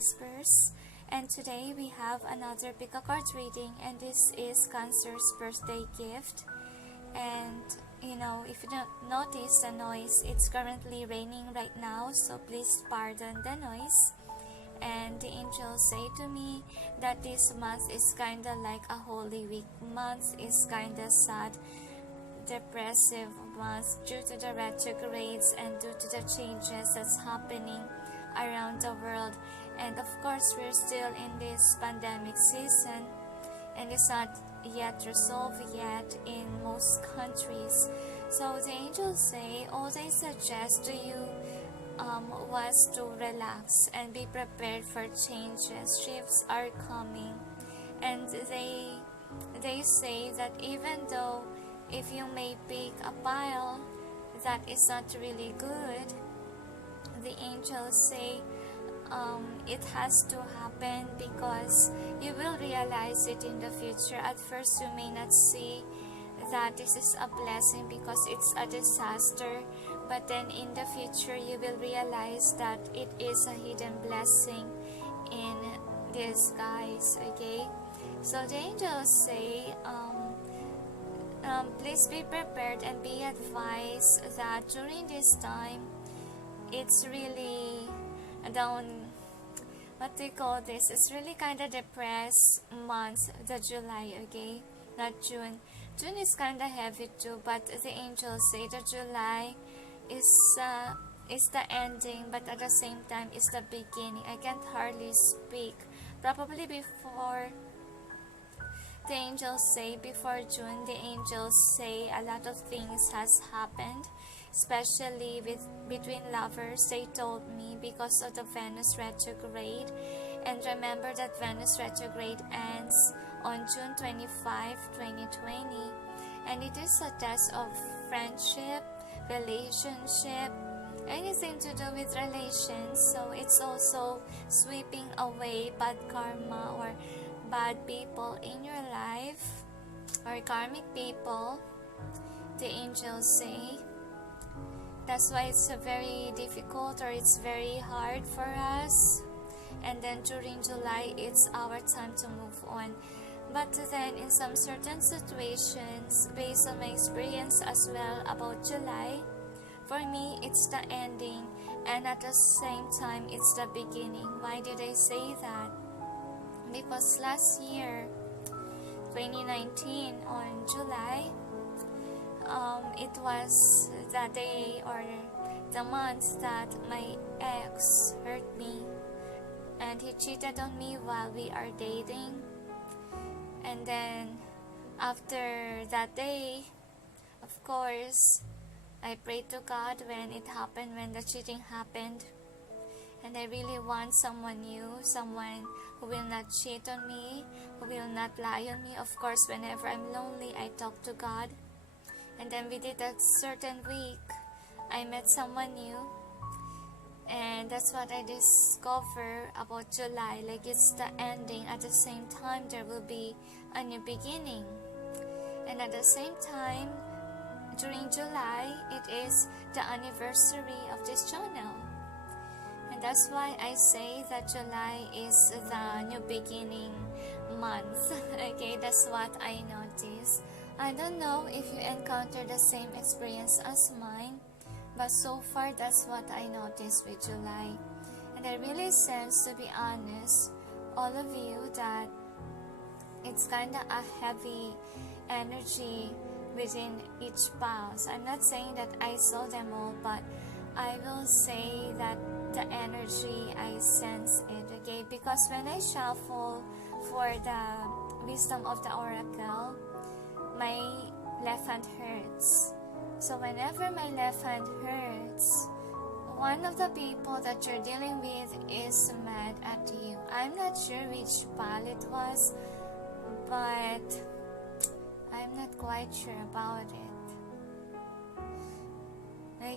Whispers, and today we have another pick a card reading, and this is Cancer's birthday gift. And if you don't notice the noise, it's currently raining right now, so please pardon the noise. And the angels say to me that this month is kinda like a Holy Week month, is kinda sad, depressive month due to the retrogrades and due to the changes that's happening around the world. And of course, we're still in this pandemic season, and it's not yet resolved yet in most countries. So the angels say all they suggest to you was to relax and be prepared for changes. Shifts are coming, and they say that even though if you may pick a pile that is not really good, the angels say it has to happen because you will realize it in the future. At first you may not see that this is a blessing because it's a disaster, but then in the future you will realize that it is a hidden blessing in disguise. Okay, so the angels say please be prepared and be advised that during this time it's really it's really kind of depressed month, the July. Okay, not June. June is kind of heavy too, but the angels say that July is the ending, but at the same time it's the beginning. I can't hardly speak. Probably before the angels say before June, the angels say a lot of things has happened, especially between lovers. They told me because of the Venus retrograde, and remember that Venus retrograde ends on June 25, 2020, and it is a test of friendship, relationship, anything to do with relations. So it's also sweeping away bad karma or bad people in your life or karmic people, the angels say. That's why it's very difficult, or it's very hard for us. And then during July, it's our time to move on. But then in some certain situations, based on my experience as well about July, for me it's the ending, and at the same time it's the beginning. Why did I say that? Because last year, 2019, on July, it was the day or the month that my ex hurt me, and he cheated on me while we are dating. And then after that day, of course, I prayed to God when it happened, when the cheating happened, and I really want someone new, someone who will not cheat on me, who will not lie on me. Of course, whenever I'm lonely, I talk to God. And then within that certain week, I met someone new, and that's what I discovered about July. Like, it's the ending. At the same time, there will be a new beginning. And at the same time, during July, it is the anniversary of this channel. And that's why I say that July is the new beginning month. Okay, that's what I noticed. I don't know if you encounter the same experience as mine, but so far that's what I noticed with July. And I really sense, to be honest, all of you, that it's kind of a heavy energy within each pulse. I'm not saying that I saw them all, but I will say that the energy, I sense it. Okay, because when I shuffle for the wisdom of the oracle, my left hand hurts. So whenever my left hand hurts, one of the people that you're dealing with is mad at you. I'm not sure which pal it was, but I'm not quite sure about it.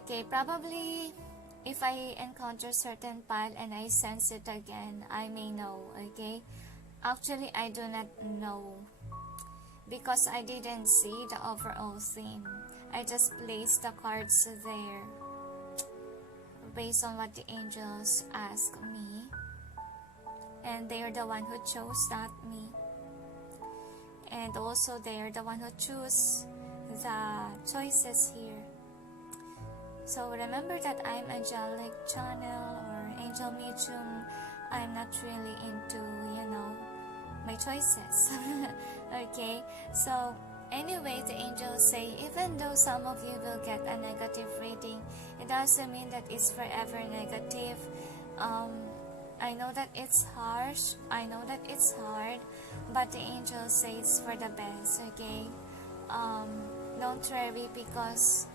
Okay, probably if I encounter certain pile and I sense it again, I may know. Okay, actually I do not know, because I didn't see the overall theme. I just placed the cards there based on what the angels asked me. and they are the one who chose, not me. And also they are the one who choose the choices here. So remember that I'm angelic channel or angel medium. I'm not really into, my choices. Okay, so anyway, the angels say even though some of you will get a negative reading, it doesn't mean that it's forever negative. I know that it's harsh, I know that it's hard, but the angels say it's for the best. Okay, don't worry, because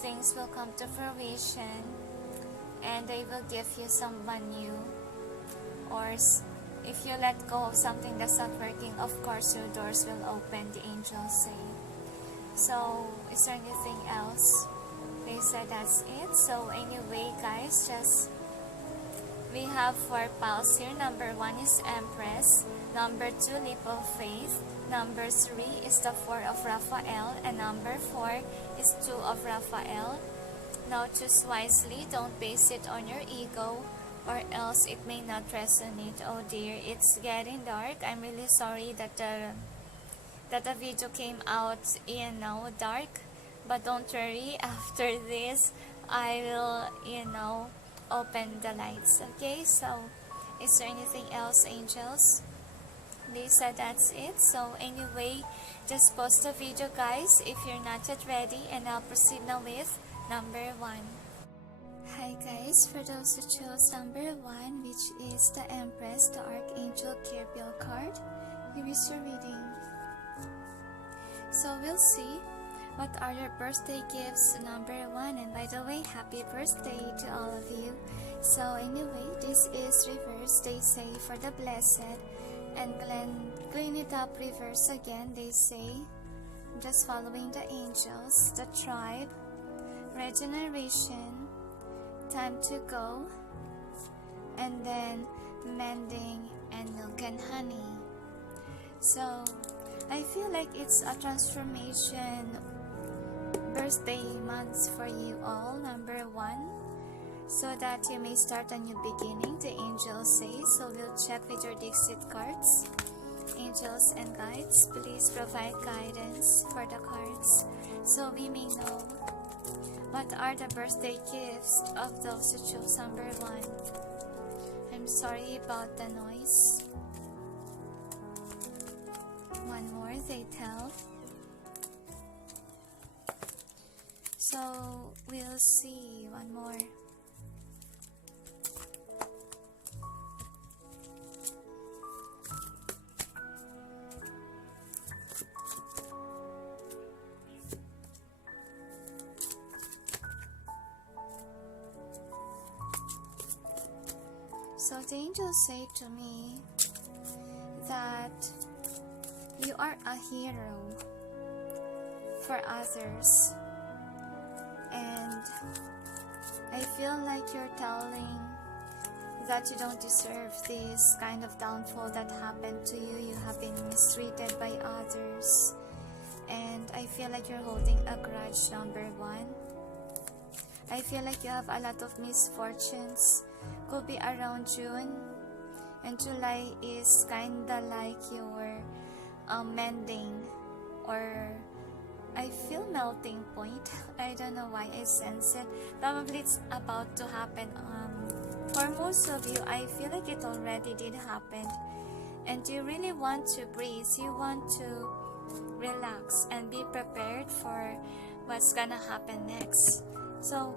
things will come to fruition and they will give you someone new. Or if you let go of something that's not working, of course your doors will open, the angels say. So is there anything else? They said that's it. So anyway guys, we have 4 piles here. Number 1 is Empress, number 2 Leap of Faith, number 3 is the 4 of Raphael, and number 4 is 2 of Raphael. Now choose wisely, don't base it on your ego, or else it may not resonate. Oh dear, it's getting dark. I'm really sorry that the video came out dark, but don't worry, after this I will open the lights. Okay, so is there anything else, angels? They said that's it. So anyway, just pause the video guys if you're not yet ready, and I'll proceed now with number 1. Hi guys, for those who chose number 1, which is the Empress, the Archangel Gabriel card, here is your reading. So we'll see what are your birthday gifts, number 1, and by the way, happy birthday to all of you. So anyway, this is reverse, they say, for the blessed, and clean it up reverse again, they say, just following the angels, the tribe, regeneration, time to go, and then mending, and milk and honey. So I feel like it's a transformation birthday month for you all, number 1, so that you may start a new beginning, the angels say. So we'll check with your Dixit cards. Angels and guides, please provide guidance for the cards so we may know what are the birthday gifts of those who chose number 1. I'm sorry about the noise. One more, they tell. So we'll see one more. So the angels say to me that you are a hero for others, and I feel like you're telling that you don't deserve this kind of downfall that happened to you. You have been mistreated by others, and I feel like you're holding a grudge, number 1. I feel like you have a lot of misfortunes. Could be around June, and July is kinda like your mending, or I feel melting point. I don't know why I sense it. Probably it's about to happen. For most of you, I feel like it already did happen, and you really want to breathe. You want to relax and be prepared for what's gonna happen next. So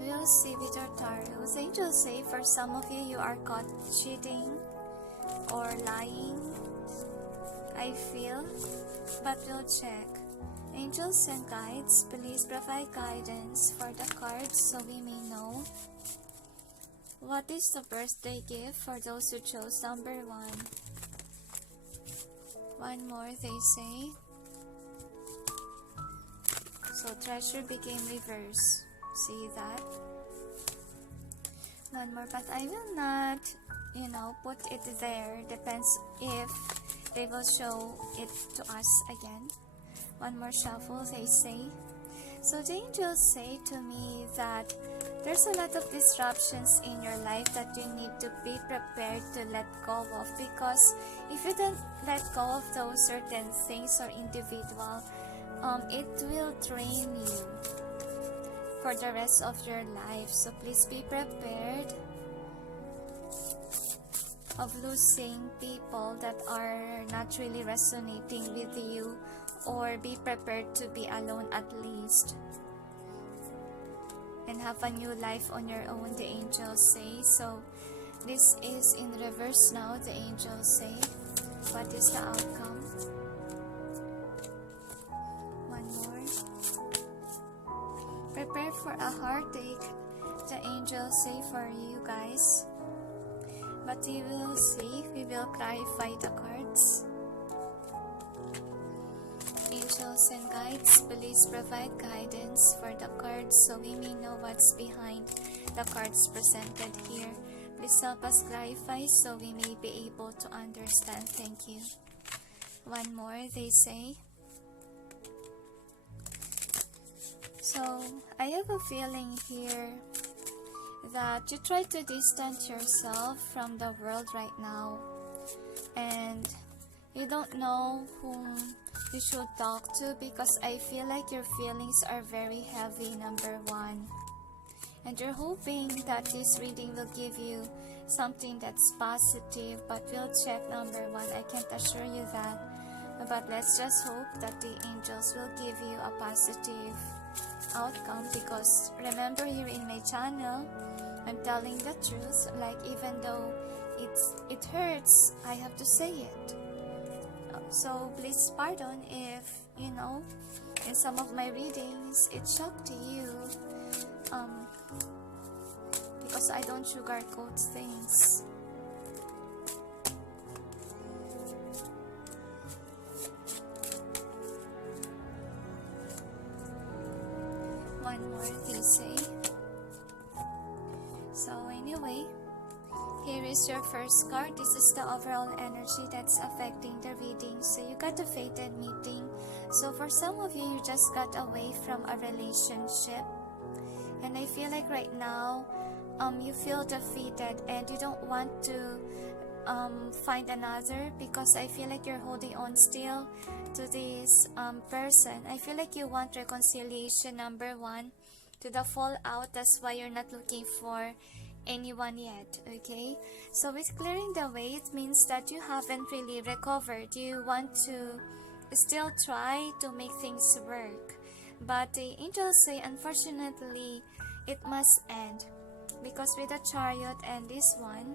we'll see with your tarot. Angels say for some of you, you are caught cheating or lying, I feel, but we'll check. Angels and guides, please provide guidance for the cards so we may know what is the birthday gift for those who chose number 1. One more, they say. So treasure became reverse. See that? One more, but I will not, put it there. Depends if they will show it to us again. One more shuffle, they say. So the angels say to me that there's a lot of disruptions in your life that you need to be prepared to let go of, because if you don't let go of those certain things or individual, it will drain you for the rest of your life. So please be prepared of losing people that are not really resonating with you, or be prepared to be alone at least and have a new life on your own, the angels say. So this is in reverse now. The angels say, what is the outcome? One more. Prepare for a heartache, the angels say for you guys. But we will see, we will clarify the cards. Angels and guides, please provide guidance for the cards so we may know what's behind the cards presented here. Please help us clarify so we may be able to understand. Thank you. One more, they say. So, I have a feeling here that you try to distance yourself from the world right now, and you don't know whom you should talk to, because I feel like your feelings are very heavy, number one. And you're hoping that this reading will give you something that's positive, but we'll check, number one. I can't assure you that, but let's just hope that the angels will give you a positive outcome, because remember, here in my channel, I'm telling the truth. Like, even though it hurts, I have to say it. So please pardon if, you know, in some of my readings it shocked you, because I don't sugarcoat things. One more, they say. So anyway, here is your first card. This is the overall energy that's affecting the reading. So you got a fated meeting. So for some of you, you just got away from a relationship, and I feel like right now you feel defeated and you don't want to find another, because I feel like you're holding on still to this person. I feel like you want reconciliation, number one, to the fallout. That's why you're not looking for anyone yet. Okay, so with clearing the way, it means that you haven't really recovered. You want to still try to make things work, but the angels say unfortunately it must end, because with the Chariot and this one,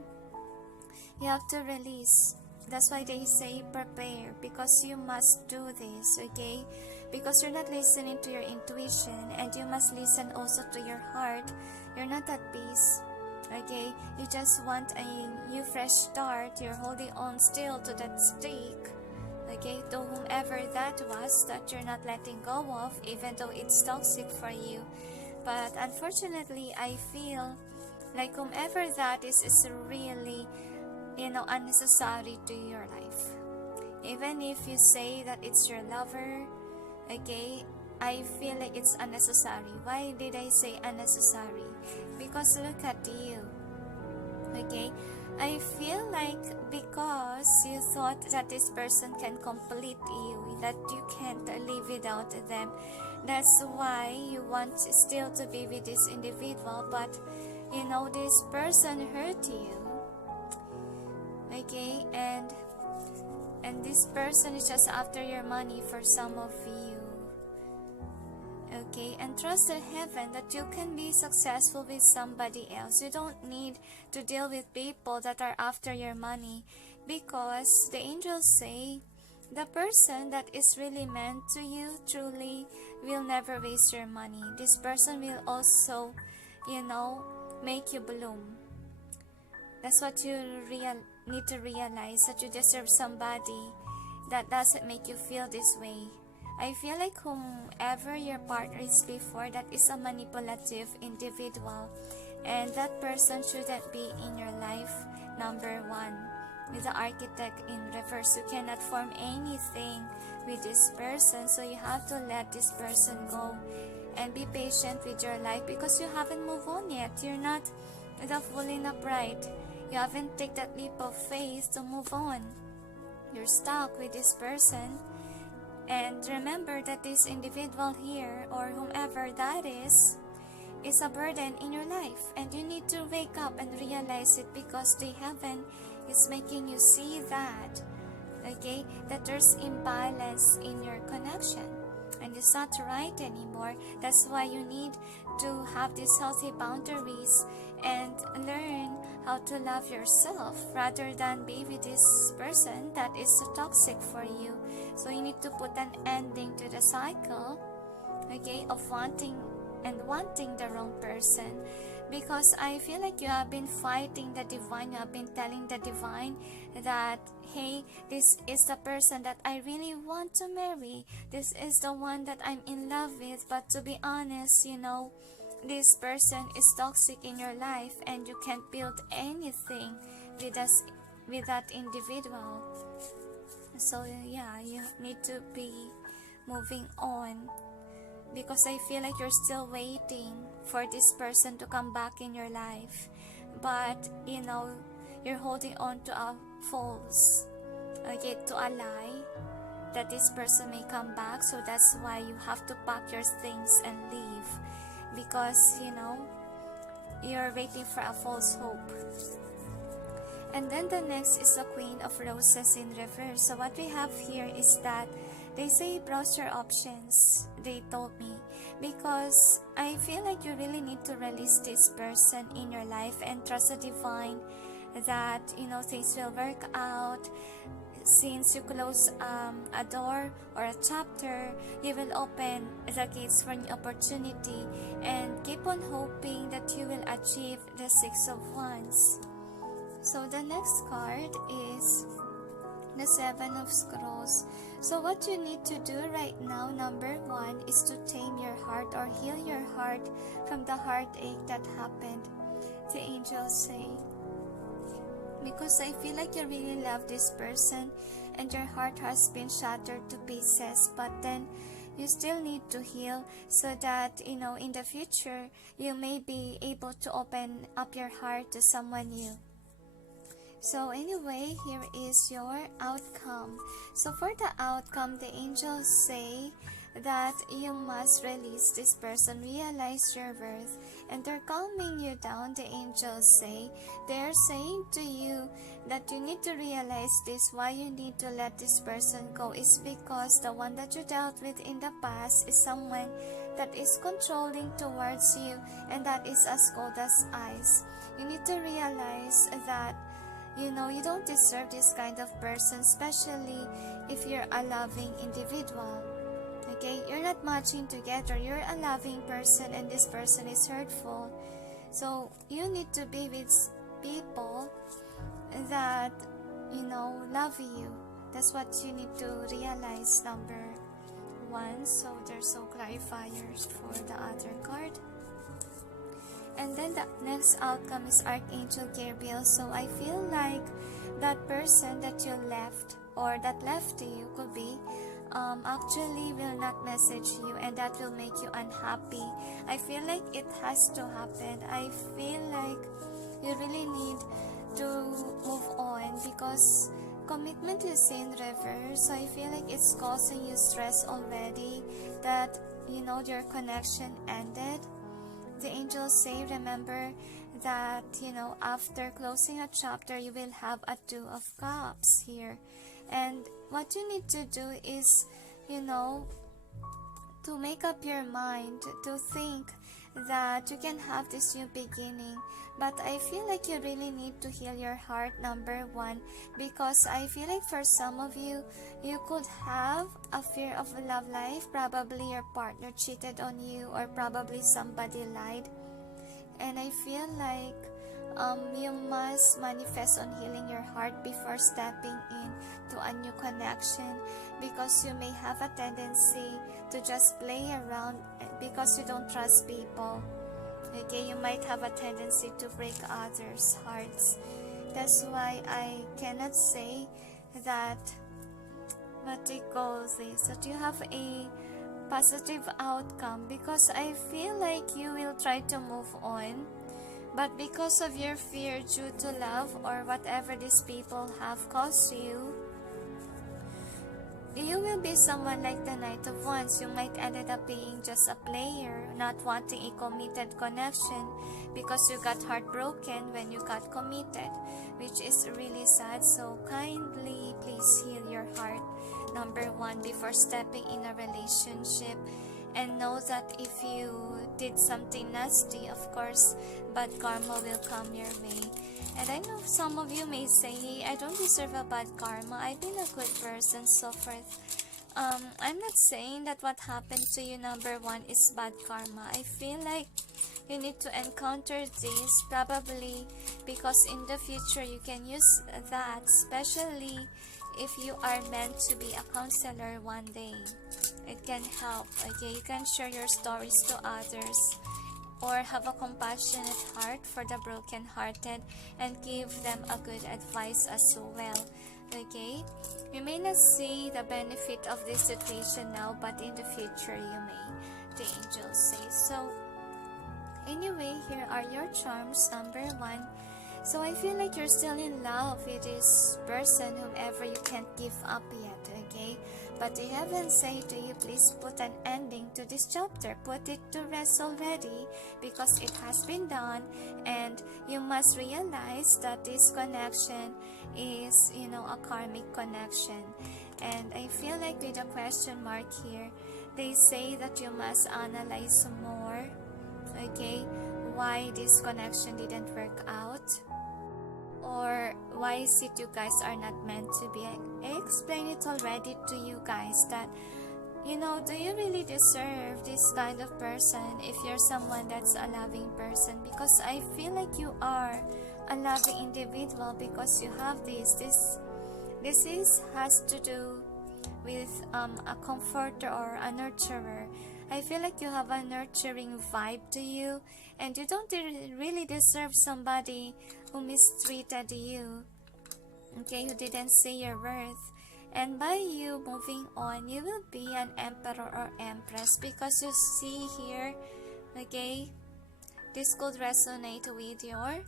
you have to release. That's why they say prepare, because you must do this. Okay, because you're not listening to your intuition, and you must listen also to your heart. You're not at peace. Okay, you just want a new fresh start. You're holding on still to that stake, okay, to whomever that was that you're not letting go of, even though it's toxic for you. But unfortunately, I feel like whomever that is really, you know, unnecessary to your life. Even if you say that it's your lover, okay, I feel like it's unnecessary. Why did I say unnecessary? Because look at you. Okay, I feel like because you thought that this person can complete you, that you can't live without them, that's why you want still to be with this individual. But you know, this person hurt you. Okay, and this person is just after your money for some of you. Okay, and trust in heaven that you can be successful with somebody else. You don't need to deal with people that are after your money, because the angels say the person that is really meant to you truly will never waste your money. This person will also, you know, make you bloom. That's what you need to realize, that you deserve somebody that doesn't make you feel this way. I feel like whomever your partner is before, that is a manipulative individual, and that person shouldn't be in your life, number one. With the Architect in reverse, you cannot form anything with this person, so you have to let this person go. and be patient with your life because you haven't moved on yet. You're not the fully upright. You haven't taken that leap of faith to move on. You're stuck with this person. And remember that this individual here, or whomever that is a burden in your life. And you need to wake up and realize it, because the heaven is making you see that, okay, that there's imbalance in your connection. And it's not right anymore. That's why you need to have these healthy boundaries and learn how to love yourself rather than be with this person that is so toxic for you. So you need to put an ending to the cycle, okay, of wanting the wrong person. Because I feel like you have been fighting the divine. You have been telling the divine that, hey, this is the person that I really want to marry. This is the one that I'm in love with. But to be honest, this person is toxic in your life, and you can't build anything with that individual. So yeah, you need to be moving on, because I feel like you're still waiting for this person to come back in your life. But you're holding on to a false, okay, to a lie that this person may come back. So that's why you have to pack your things and leave, because you're waiting for a false hope. And then the next is the Queen of Roses in reverse. So what we have here is that they say browse your options, they told me, because I feel like you really need to release this person in your life and trust the divine that things will work out. Since you close a door or a chapter, you will open the gates for new opportunity, and keep on hoping that you will achieve the Six of Wands. So the next card is the Seven of Scrolls. So what you need to do right now, number one, is to tame your heart or heal your heart from the heartache that happened, the angels say. Because I feel like you really love this person and your heart has been shattered to pieces, but then you still need to heal so that in the future you may be able to open up your heart to someone new. So anyway, here is your outcome. So for the outcome, the angels say that you must release this person, realize your worth, and they're calming you down. The angels say, they're saying to you that you need to realize this. Why you need to let this person go is because the one that you dealt with in the past is someone that is controlling towards you, and that is as cold as ice. You need to realize that you don't deserve this kind of person, especially if you're a loving individual. Okay, you're not matching together. You're a loving person and this person is hurtful. So you need to be with people that love you. That's what you need to realize, number one. So there's no clarifiers for the other card. And then the next outcome is Archangel Gabriel. So I feel like that person that you left or that left to you could be actually will not message you, and that will make you unhappy. I feel like it has to happen. I feel like you really need to move on because commitment is in reverse. So I feel like it's causing you stress already that your connection ended. The angels say, remember that after closing a chapter you will have a Two of Cups here, and what you need to do is to make up your mind to think that you can have this new beginning. But I feel like you really need to heal your heart, number one, because I feel like for some of you, you could have a fear of a love life. Probably your partner cheated on you, or probably somebody lied. And I feel like you must manifest on healing your heart before stepping in to a new connection, because you may have a tendency to just play around because you don't trust people. Okay, you might have a tendency to break others' hearts. That's why I cannot say that what they call this, that you have a positive outcome, because I feel like you will try to move on, but because of your fear due to love or whatever these people have caused you, you will be someone like the Knight of Wands. You might ended up being just a player, not wanting a committed connection because you got heartbroken when you got committed, which is really sad. So kindly please heal your heart, number one, before stepping in a relationship. And know that if you did something nasty, of course, bad karma will come your way. And I know some of you may say, hey, I don't deserve a bad karma. I've been a good person, so forth. I'm not saying that what happened to you, number one, is bad karma. I feel like you need to encounter this probably because in the future you can use that, especially if you are meant to be a counselor one day. It can help, okay? You can share your stories to others or have a compassionate heart for the broken-hearted and give them a good advice as well, okay? You may not see the benefit of this situation now, but in the future you may, the angels say. So anyway, here are your charms, number one. So I feel like you're still in love with this person, whomever you can't give up yet, okay? But the heavens say to you, please put an ending to this chapter. Put it to rest already because it has been done, and you must realize that this connection is, a karmic connection. And I feel like with a question mark here, they say that you must analyze more, okay, why this connection didn't work out, or why is it you guys are not meant to be. I explained it already to you guys that, do you really deserve this kind of person if you're someone that's a loving person? Because I feel like you are a loving individual because you have this has to do with a comforter or a nurturer. I feel like you have a nurturing vibe to you, and you don't really deserve somebody who mistreated you, okay, who didn't see your worth. And by you moving on, you will be an emperor or empress, because you see here, okay, this could resonate with your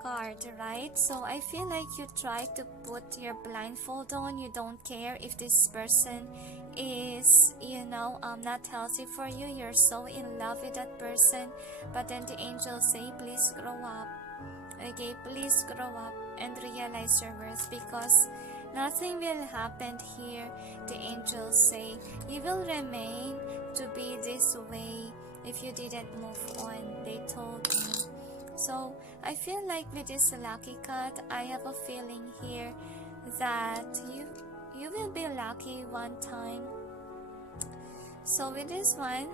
card, right? So I feel like you try to put your blindfold on. You don't care if this person is, not healthy for you. You're so in love with that person, but then the angels say, please grow up, okay? Please grow up and realize your worth, because nothing will happen here. The angels say you will remain to be this way if you didn't move on, they told me. So I feel like with this lucky card, I have a feeling here that you will be lucky one time. So with this one,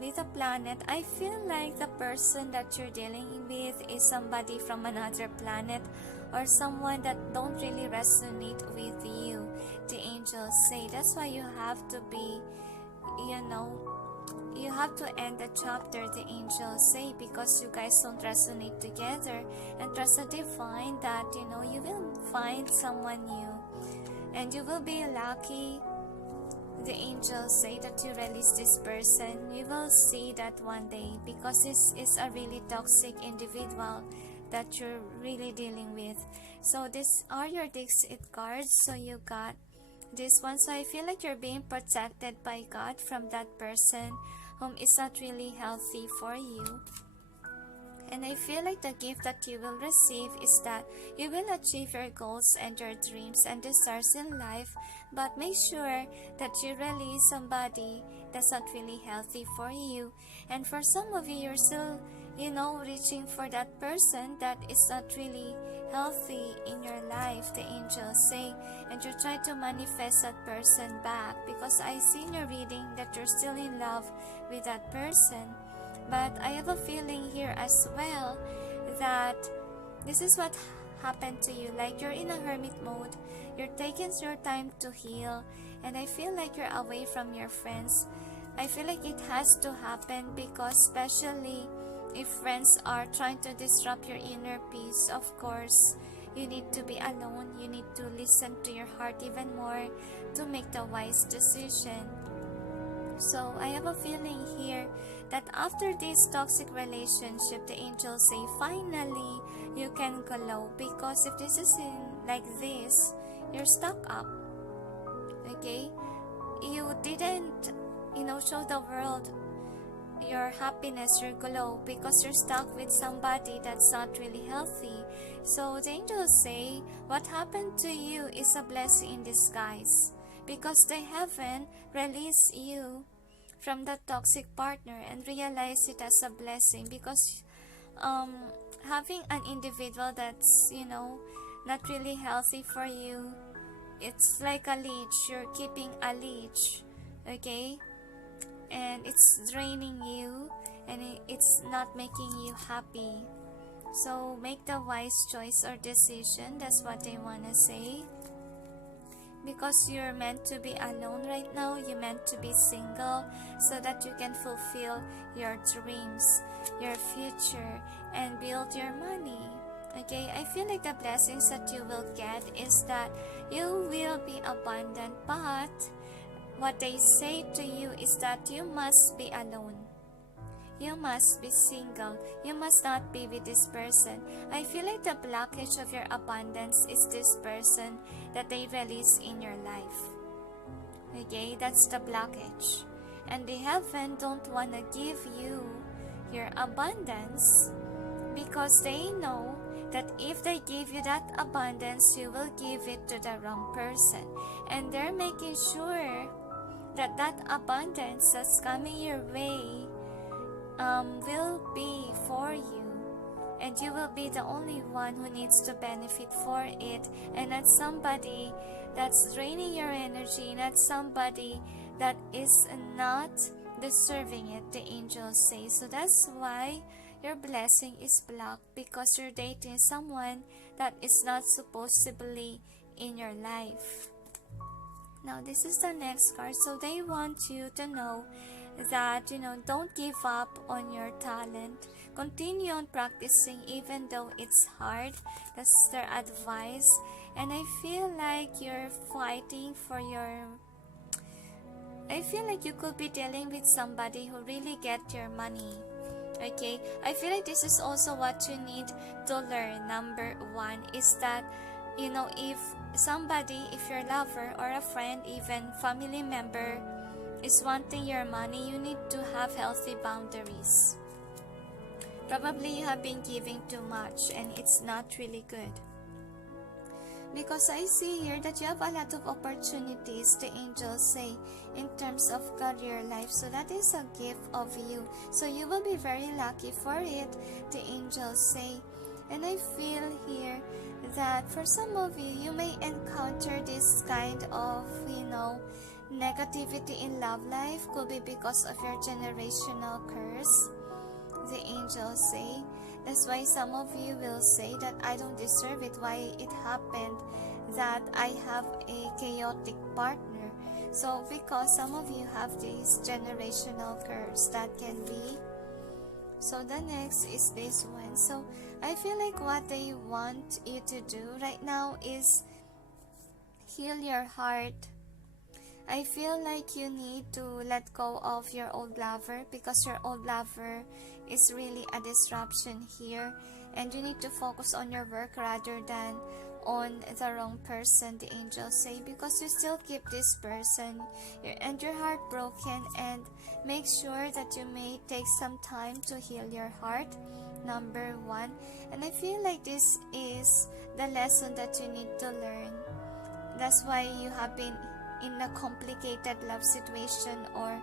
with a planet, I feel like the person that you're dealing with is somebody from another planet, or someone that don't really resonate with you, the angels say. That's why you have to be, you have to end the chapter, the angels say, because you guys don't resonate together. And trust the divine that, you will find someone new and you will be lucky. The angels say that you release this person. You will see that one day, because this is a really toxic individual that you're really dealing with. So these are your Dixit cards. So you got this one. So I feel like you're being protected by God from that person whom is not really healthy for you. And I feel like the gift that you will receive is that you will achieve your goals and your dreams and desires in life, but make sure that you release somebody that's not really healthy for you. And for some of you, you're still, reaching for that person that is not really healthy in your life, the angels say, and you try to manifest that person back, because I see in your reading that you're still in love with that person. But I have a feeling here as well that this is what happened to you. Like you're in a hermit mode, you're taking your time to heal, and I feel like you're away from your friends. I feel like it has to happen, because especially if friends are trying to disrupt your inner peace, of course, you need to be alone. You need to listen to your heart even more to make the wise decision. So I have a feeling here that after this toxic relationship, the angels say finally you can glow, because if this is in like this, you're stuck up. Okay, you didn't, show the world your happiness, your glow, because you're stuck with somebody that's not really healthy. So the angels say what happened to you is a blessing in disguise, because they haven't released you from that toxic partner and realize it as a blessing, because having an individual that's not really healthy for you, it's like a leech. You're keeping a leech, okay, and it's draining you, and it's not making you happy. So make the wise choice or decision. That's what they want to say, because you're meant to be alone right now. You're meant to be single so that you can fulfill your dreams, your future, and build your money. Okay, I feel like the blessings that you will get is that you will be abundant, but what they say to you is that you must be alone. You must be single. You must not be with this person. I feel like the blockage of your abundance is this person that they release in your life. Okay, that's the blockage. And the heaven don't want to give you your abundance, because they know that if they give you that abundance, you will give it to the wrong person. And they're making sure that that abundance that's coming your way will be for you, and you will be the only one who needs to benefit for it, and not somebody that's draining your energy, not somebody that is not deserving it, the angels say. So that's why your blessing is blocked, because you're dating someone that is not supposed to be in your life. Now this is the next card. So they want you to know that don't give up on your talent. Continue on practicing even though it's hard. That's their advice. And I feel like you're fighting for your, I feel like you could be dealing with somebody who really get your money. Okay, I feel like this is also what you need to learn. Number one is that if somebody, if your lover or a friend, even family member is wanting your money, you need to have healthy boundaries. Probably you have been giving too much and it's not really good. Because I see here that you have a lot of opportunities, the angels say, in terms of career life. So that is a gift of you. So you will be very lucky for it, the angels say. And I feel here that for some of you, you may encounter this kind of, negativity in love life. Could be because of your generational curse, the angels say. That's why some of you will say that I don't deserve it. Why it happened that I have a chaotic partner? So because some of you have this generational curse, that can be. So the next is this one. So I feel like what they want you to do right now is heal your heart. I feel like you need to let go of your old lover, because your old lover is really a disruption here, and you need to focus on your work rather than on the wrong person, the angels say, because you still keep this person and you're heartbroken, and make sure that you may take some time to heal your heart. Number one. And I feel like this is the lesson that you need to learn. That's why you have been in a complicated love situation or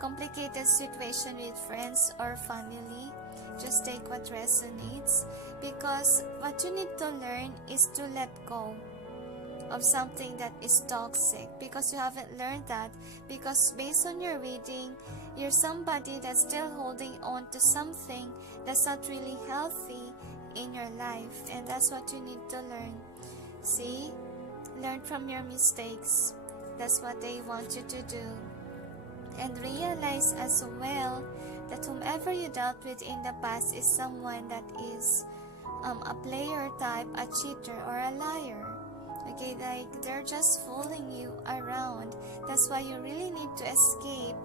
complicated situation with friends or family. Just take what resonates, because what you need to learn is to let go of something that is toxic, because you haven't learned that, because based on your reading, you're somebody that's still holding on to something that's not really healthy in your life, and that's what you need to learn. See, learn from your mistakes. That's what they want you to do. And realize as well that whomever you dealt with in the past is someone that is a player type, a cheater, or a liar. Okay, like they're just fooling you around. That's why you really need to escape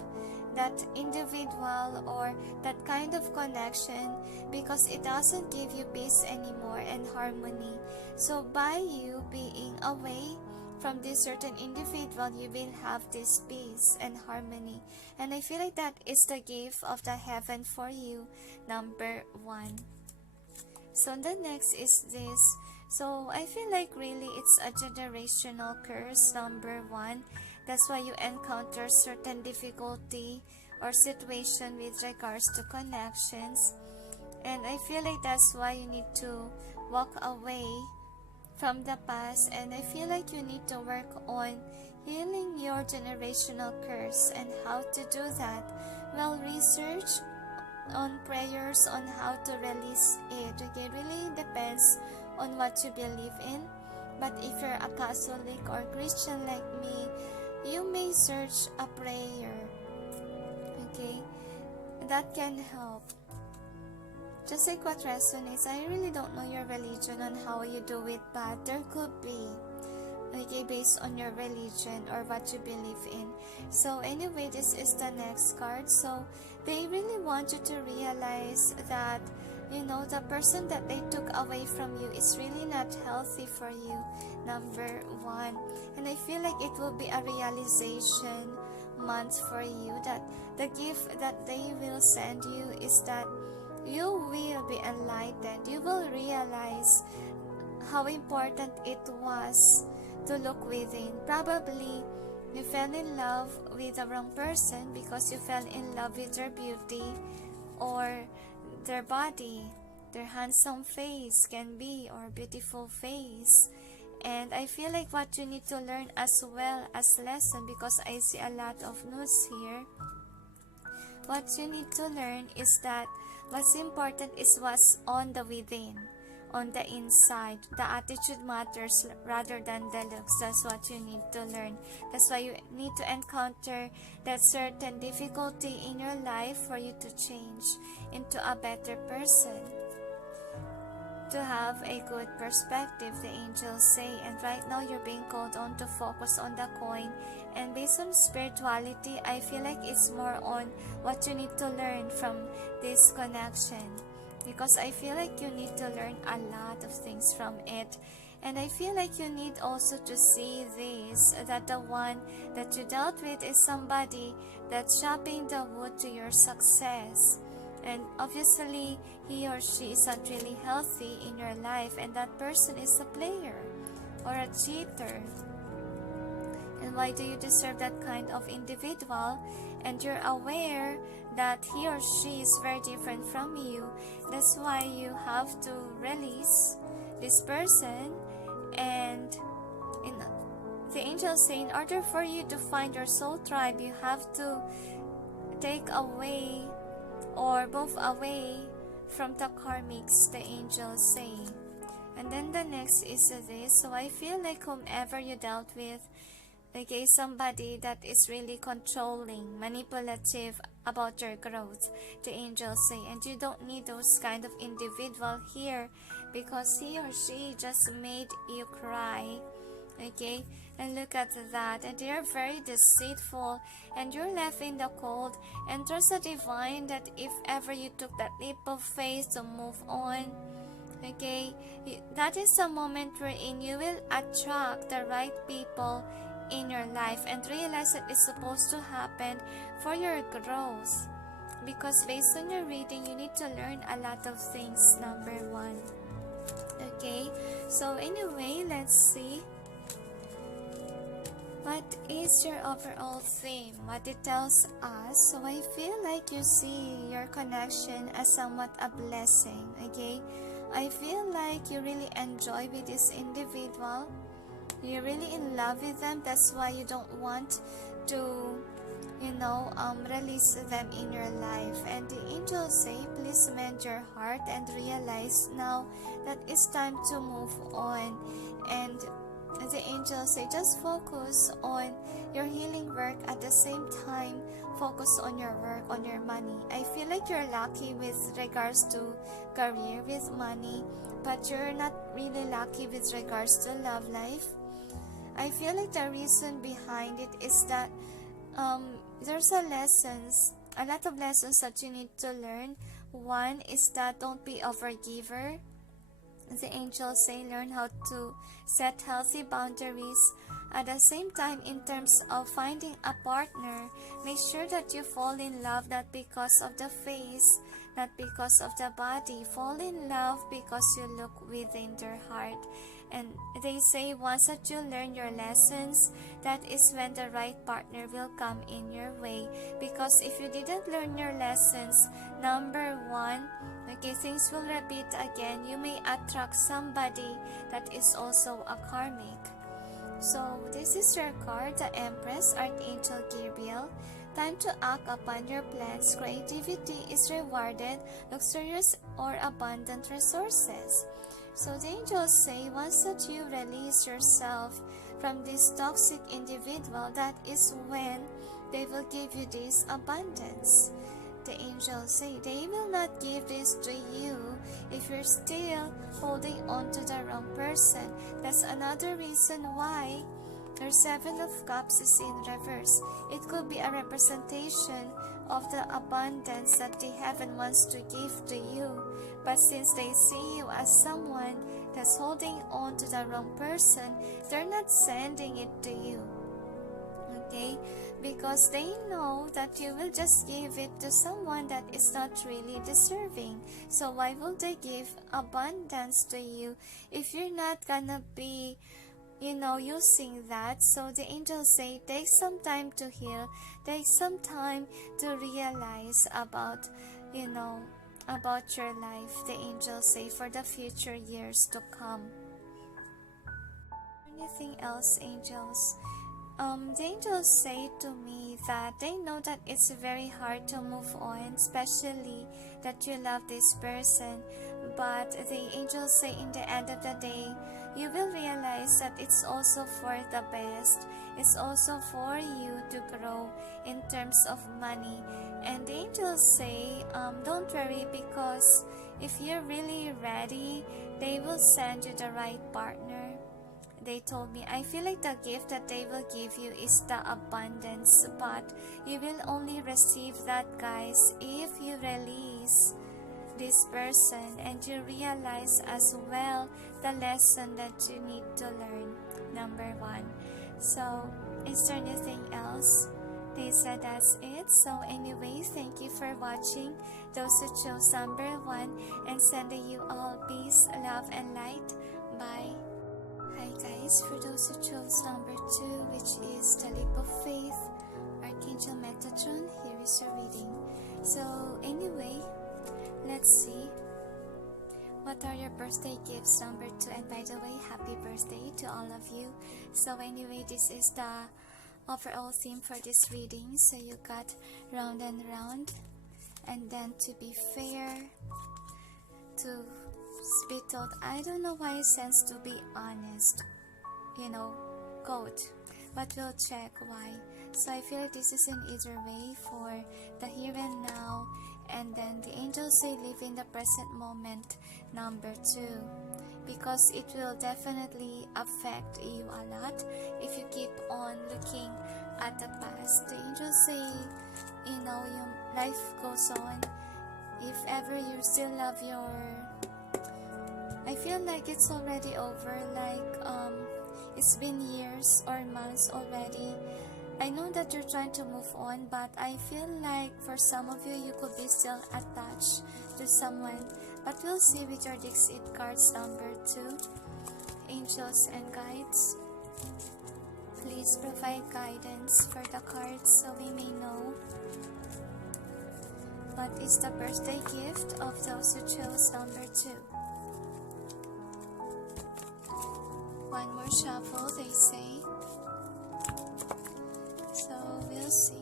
that individual or that kind of connection, because it doesn't give you peace anymore and harmony. So by you being away from this certain individual, you will have this peace and harmony. And I feel like that is the gift of the heaven for you, number 1. So the next is this. So I feel like really it's a generational curse, number 1. That's why you encounter certain difficulty or situation with regards to connections. And I feel like that's why you need to walk away from the past. And I feel like you need to work on healing your generational curse. And how to do that? Well, research on prayers on how to release it. Okay, really depends on what you believe in. But if you're a Catholic or Christian like me, you may search a prayer. Okay, that can help. Just like what resonates. I really don't know your religion on how you do it, but there could be, okay, based on your religion or what you believe in. So anyway, this is the next card. So they really want you to realize that, you know, the person that they took away from you is really not healthy for you, number 1. And I feel like it will be a realization month for you, that the gift that they will send you is that you will be enlightened. You will realize how important it was to look within. Probably you fell in love with the wrong person because you fell in love with their beauty or their body, their handsome face can be, or beautiful face. And I feel like what you need to learn as well as lesson, because I see a lot of notes here, what you need to learn is that what's important is what's on the within, on the inside. The attitude matters rather than the looks. That's what you need to learn. That's why you need to encounter that certain difficulty in your life for you to change into a better person, to have a good perspective, the angels say. And right now you're being called on to focus on the coin. And based on spirituality, I feel like it's more on what you need to learn from this connection, because I feel like you need to learn a lot of things from it. And I feel like you need also to see this, that the one that you dealt with is somebody that's chopping the wood to your success. And obviously, he or she isn't really healthy in your life, and that person is a player or a cheater. And why do you deserve that kind of individual? And you're aware that he or she is very different from you. That's why you have to release this person. And the angels say, in order for you to find your soul tribe, you have to take away or move away from the karmics, the angels say. And then the next is this. So I feel like whomever you dealt with, okay, somebody that is really controlling, manipulative about your growth, the angels say. And you don't need those kind of individual here, because he or she just made you cry, okay? And look at that. And they're very deceitful, and you're left in the cold. And trust the divine that if ever you took that leap of faith to move on, okay, that is the moment wherein you will attract the right people in your life and realize that it's supposed to happen for your growth. Because based on your reading, you need to learn a lot of things, number 1. Okay, so anyway, let's see. What is your overall theme? What it tells us? So I feel like you see your connection as somewhat a blessing, okay? I feel like you really enjoy with this individual. You're really in love with them. That's why you don't want to, release them in your life. And the angels say, please mend your heart and realize now that it's time to move on. And the angels say, just focus on your healing work, at the same time focus on your work, on your money. I feel like you're lucky with regards to career, with money, but you're not really lucky with regards to love life. I feel like the reason behind it is that there's a lot of lessons that you need to learn. One is that don't be overgiver. The angels say learn how to set healthy boundaries. At the same time, in terms of finding a partner, make sure that you fall in love not because of the face, not because of the body. Fall in love because you look within their heart. And they say once that you learn your lessons, that is when the right partner will come in your way. Because if you didn't learn your lessons, number one, okay, things will repeat again. You may attract somebody that is also a karmic. So this is your card, the Empress, Archangel Gabriel. Time to act upon your plans. Creativity is rewarded, luxurious or abundant resources. So the angels say once that you release yourself from this toxic individual, that is when they will give you this abundance. The angels say they will not give this to you if you're still holding on to the wrong person. That's another reason why your Seven of Cups is in reverse. It could be a representation of the abundance that the heaven wants to give to you. But since they see you as someone that's holding on to the wrong person, they're not sending it to you. Okay? Because they know that you will just give it to someone that is not really deserving. So why will they give abundance to you if you're not gonna be, using that? So the angels say take some time to heal, take some time to realize about your life. The angels say for the future years to come. Anything else, angels? The angels say to me that they know that it's very hard to move on, especially that you love this person. But the angels say in the end of the day, you will realize that it's also for the best. It's also for you to grow in terms of money. And the angels say, don't worry, because if you're really ready, they will send you the right partner. They told me, I feel like the gift that they will give you is the abundance, but you will only receive that, guys, if you release this person and you realize as well the lesson that you need to learn. Number one. So, is there anything else? They said that's it. So anyway, thank you for watching. Those who chose number one, and sending you all peace, love, and light. Bye. Hi guys, for those who chose number 2, which is the leap of faith, Archangel Metatron, here is your reading. So anyway, let's see. What are your birthday gifts, number 2? And by the way, happy birthday to all of you. So anyway, this is the overall theme for this reading. So you got round and round, and then to be fair, to be told. I don't know why it says to be honest, quote, but we'll check why. So I feel like this is in either way for the here and now, and then the angels say live in the present moment, number 2, because it will definitely affect you a lot if you keep on looking at the past. The angels say, your life goes on. If ever you still love I feel like it's already over, it's been years or months already. I know that you're trying to move on, but I feel like for some of you, you could be still attached to someone. But we'll see with your Dixit cards, number 2. Angels and guides, please provide guidance for the cards so we may know what is the birthday gift of those who chose number 2. One more shuffle, they say. So we'll see.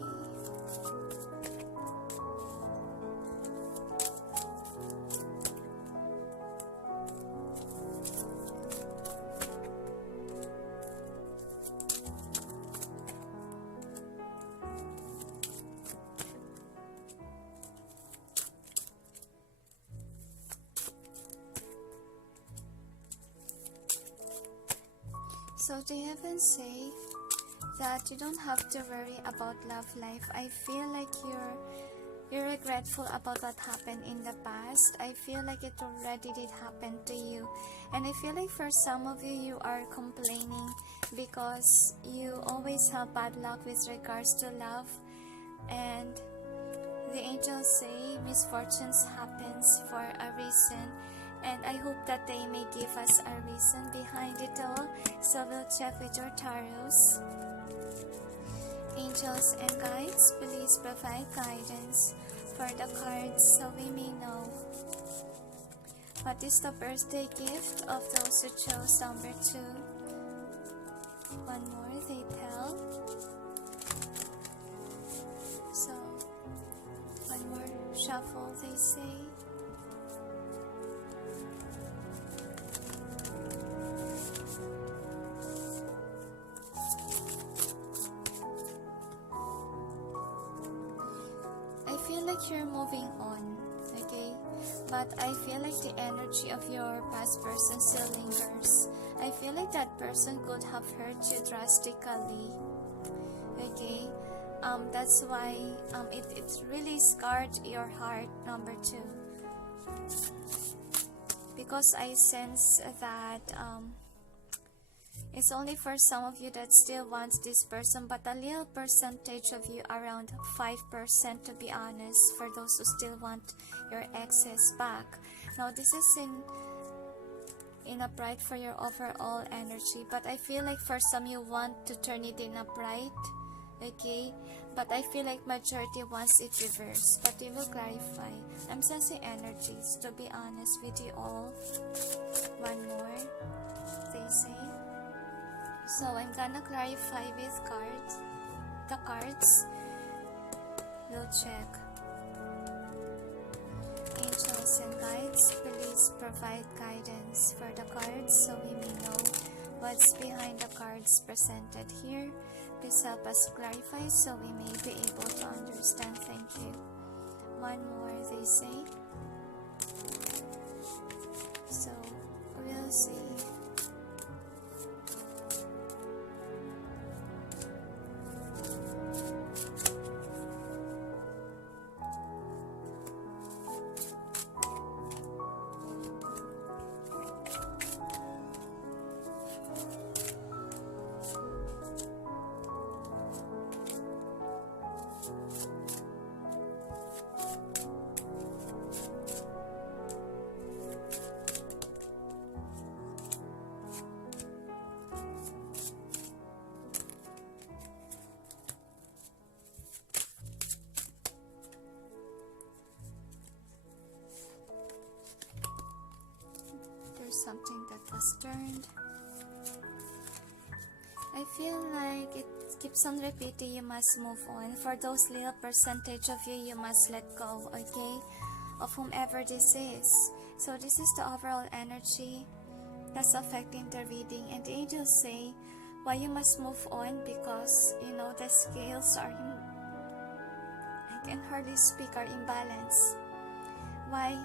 So the heavens say that you don't have to worry about love life. I feel like you're regretful about what happened in the past. I feel like it already did happen to you. And I feel like for some of you, you are complaining because you always have bad luck with regards to love. And the angels say misfortunes happens for a reason. And I hope that they may give us a reason behind it all. So we'll check with your tarots. Angels and guides, please provide guidance for the cards so we may know what is the birthday gift of those who chose number 2. One more, they tell. So, one more shuffle, they say. I feel like you're moving on, okay? But I feel like the energy of your past person still lingers. I feel like that person could have hurt you drastically, okay? That's why it really scarred your heart, number 2. Because I sense that it's only for some of you that still wants this person, but a little percentage of you, around 5% to be honest, for those who still want your exes back. Now this is in upright for your overall energy, but I feel like for some you want to turn it in upright, okay? But I feel like majority wants it reversed, but we will clarify. I'm sensing energies, to be honest with you all. One more, they say. So I'm gonna clarify with cards. The cards. We'll check. Angels and guides, please provide guidance for the cards so we may know what's behind the cards presented here. Please help us clarify so we may be able to understand. Thank you. One more, they say. So we'll see. Something that was turned. I feel like it keeps on repeating, you must move on. For those little percentage of you, you must let go, okay, of whomever this is. So this is the overall energy that's affecting the reading, and the angels say why you must move on, because you know the scales are I can hardly speak, are imbalanced. Why?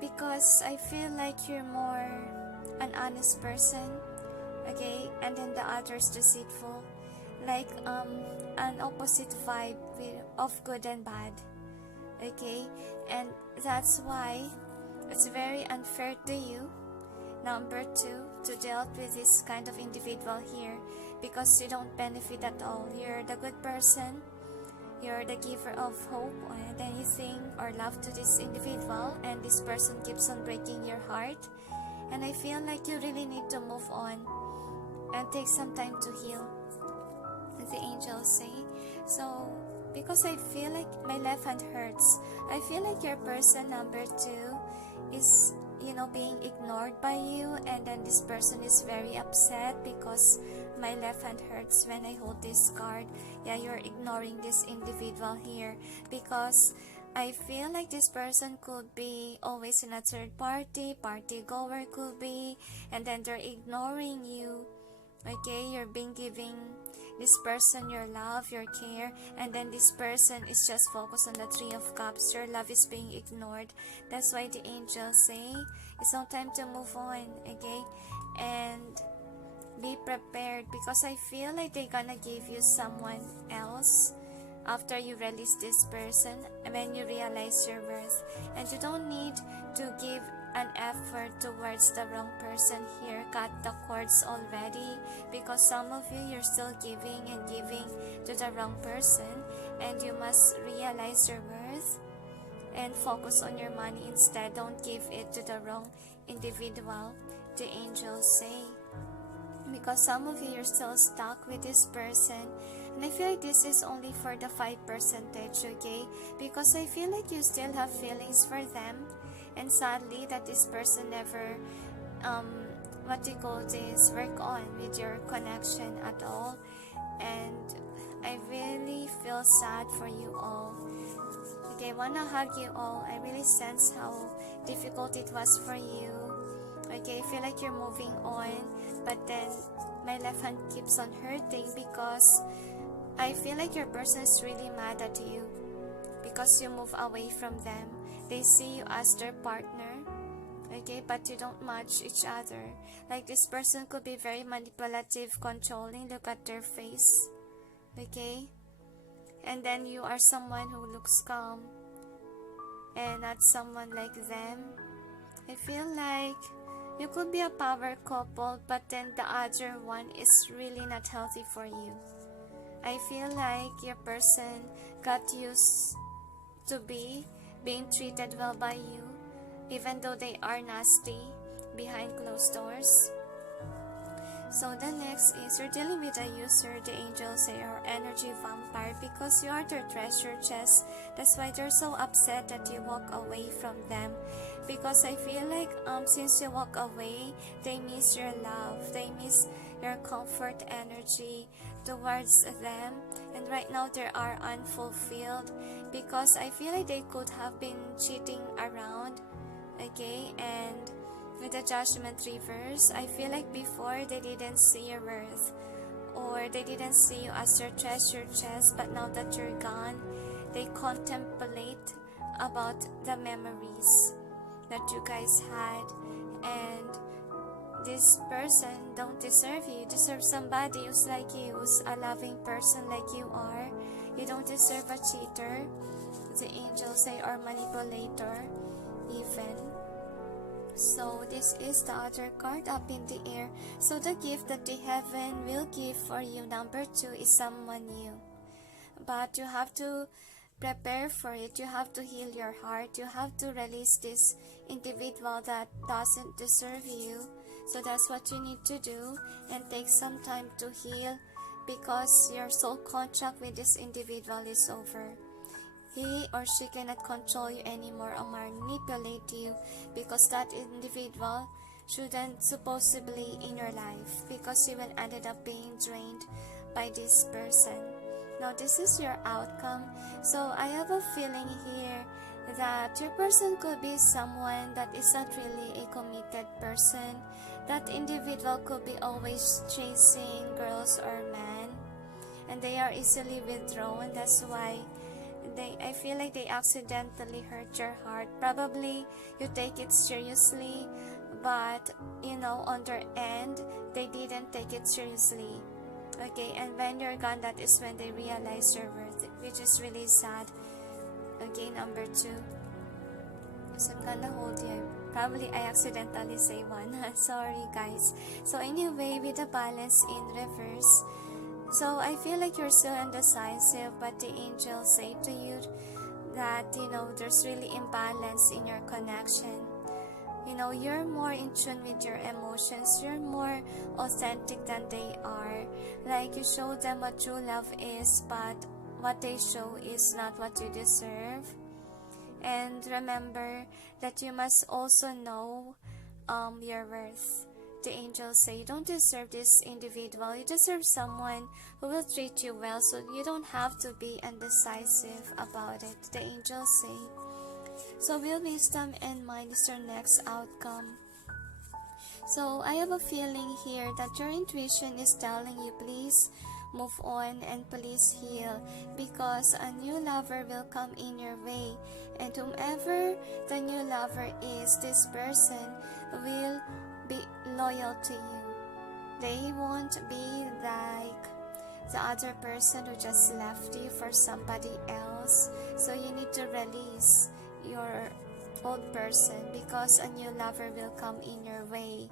Because I feel like you're more an honest person, okay, and then the other's deceitful, like an opposite vibe of good and bad, okay, and that's why it's very unfair to you, number 2, to deal with this kind of individual here, because you don't benefit at all. You're the good person, you're the giver of hope and anything or love to this individual, and this person keeps on breaking your heart, and I feel like you really need to move on and take some time to heal, as the angels say. So because I feel like my left hand hurts, I feel like your person number 2 is, you know, being ignored by you, and then this person is very upset because my left hand hurts when I hold this card. Yeah, you're ignoring this individual here, because I feel like this person could be always in a third party goer could be, and then they're ignoring you, okay? You're being giving this person your love, your care, and then this person is just focused on the 3 of Cups. Your love is being ignored. That's why the angels say it's no time to move on, okay? And be prepared, because I feel like they're gonna give you someone else after you release this person, when you realize your worth. And you don't need to give an effort towards the wrong person here. Cut the cords already, because some of you, you're still giving and giving to the wrong person, and you must realize your worth and focus on your money instead. Don't give it to the wrong individual, the angels say, because some of you, you're still stuck with this person. And I feel like this is only for the 5%, okay? Because I feel like you still have feelings for them, and sadly that this person never work on with your connection at all. And I really feel sad for you all. Okay, I wanna hug you all. I really sense how difficult it was for you. Okay, I feel like you're moving on, but then my left hand keeps on hurting, because I feel like your person is really mad at you because you move away from them. They see you as their partner, okay, but you don't match each other. Like, this person could be very manipulative, controlling. Look at their face, okay? And then you are someone who looks calm and not someone like them. I feel like you could be a power couple, but then the other one is really not healthy for you. I feel like your person got used to being treated well by you, even though they are nasty behind closed doors. So the next is, you're dealing with a user, the angels say, or energy vampire, because you are their treasure chest. That's why they're so upset that you walk away from them, because I feel like since you walk away, they miss your love, they miss your comfort energy towards them, and right now they are unfulfilled, because I feel like they could have been cheating around, okay? And with the judgment reverse, I feel like before they didn't see your worth, or they didn't see you as their treasure chest, but now that you're gone, they contemplate about the memories that you guys had. And this person don't deserve you. You deserve somebody who's like you, who's a loving person like you are. You don't deserve a cheater, the angels say, or manipulator even. So this is the other card up in the air. So the gift that the heaven will give for you, number 2, is someone new. But you have to prepare for it. You have to heal your heart. You have to release this individual that doesn't deserve you. So that's what you need to do, and take some time to heal, because your soul contract with this individual is over. He or she cannot control you anymore or manipulate you, because that individual shouldn't supposedly in your life, because you will end up being drained by this person. Now this is your outcome. So I have a feeling here that your person could be someone that is not really a committed person. That individual could be always chasing girls or men, and they are easily withdrawn. That's why I feel like they accidentally hurt your heart. Probably you take it seriously, but on their end, they didn't take it seriously. Okay, and when you're gone, that is when they realize your worth, which is really sad. Okay, number 2. So I'm gonna hold you. Probably I accidentally say 1. Sorry guys. So anyway, with the balance in reverse, so I feel like you're still indecisive, but the angels say to you that there's really imbalance in your connection. You're more in tune with your emotions. You're more authentic than they are. Like, you show them what true love is, but what they show is not what you deserve. And remember that you must also know your worth. The angels say you don't deserve this individual. You deserve someone who will treat you well, so you don't have to be indecisive about it, the angels say. So will wisdom and mind is your next outcome. So I have a feeling here that your intuition is telling you, please move on and please heal, because a new lover will come in your way, and whomever the new lover is, this person will be loyal to you. they won't be like the other person who just left you for somebody else. So you need to release your old person because a new lover will come in your way.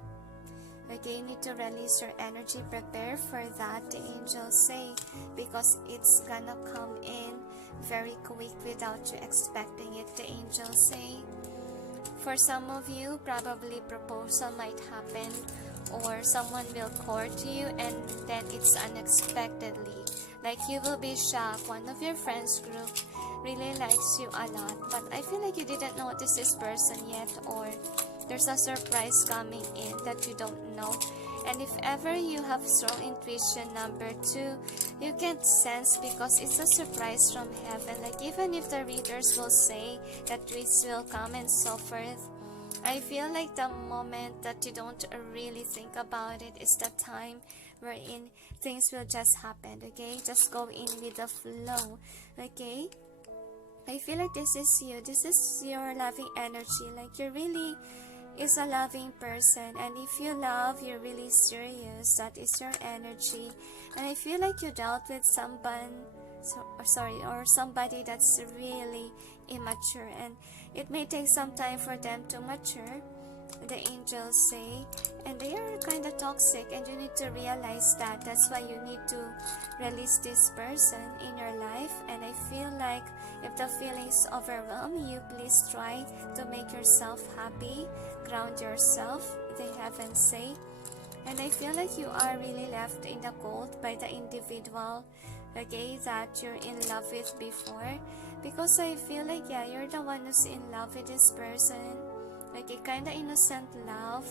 Okay, you need to release your energy. Prepare for that, the angels say, because it's gonna come in very quick without you expecting it, the angels say. For some of you, probably proposal might happen, or someone will court you and then it's unexpectedly. Like you will be shocked. One of your friends group really likes you a lot, but I feel like you didn't notice this person yet, or there's a surprise coming in that you don't know. And if ever you have strong intuition number 2, you can't sense because it's a surprise from heaven. Like even if the readers will say that twist will come and so forth, I feel like the moment that you don't really think about it is the time wherein things will just happen, okay? Just go in with the flow, okay? I feel like this is you. This is your loving energy. Like you really is a loving person, and if you love, you're really serious. That is your energy. And I feel like you dealt with someone, or somebody that's really immature, and it may take some time for them to mature, the angels say, and they are kind of toxic, and you need to realize that. That's why you need to release this person in your life. And I feel like if the feelings overwhelm you, please try to make yourself happy, ground yourself, the heavens say. And I feel like you are really left in the cold by the individual, okay, that you're in love with before, because I feel like, yeah, you're the one who's in love with this person, like a kind of innocent love.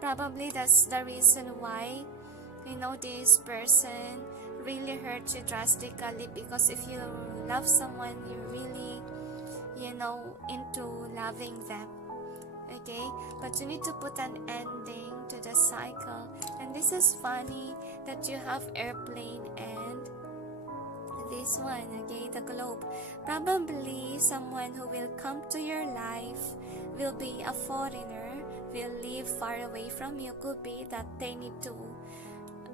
Probably that's the reason why, you know, this person really hurt you drastically, because if you love someone, you're really, you know, into loving them, okay? But you need to put an ending to the cycle. And this is funny that you have airplane and this one, okay, the globe. Probably someone who will come to your life will be a foreigner, will live far away from you. Could be that they need to,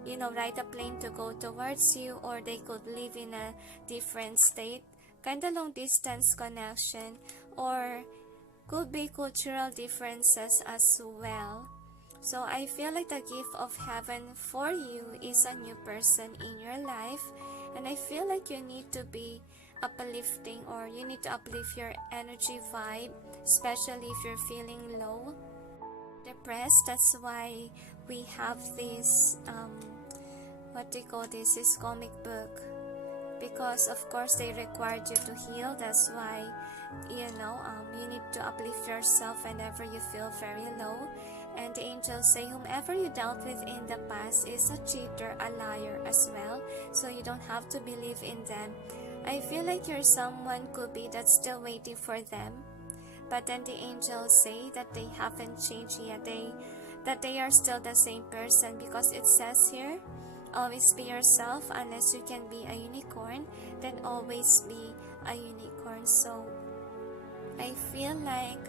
you know, ride a plane to go towards you, or they could live in a different state, kind of long distance connection, or could be cultural differences as well. So I feel like the gift of heaven for you is a new person in your life, and I feel like you need to be uplifting, or you need to uplift your energy vibe, especially if you're feeling low, depressed. That's why we have this what do you call this, is comic book, because of course they required you to heal. That's why, you know, you need to uplift yourself whenever you feel very low. And the angels say whomever you dealt with in the past is a cheater, a liar as well, so you don't have to believe in them. I feel like you're someone, could be, that's still waiting for them, but then the angels say that they haven't changed yet, that they are still the same person, because it says here, always be yourself. Unless you can be a unicorn, then always be a unicorn. So I feel like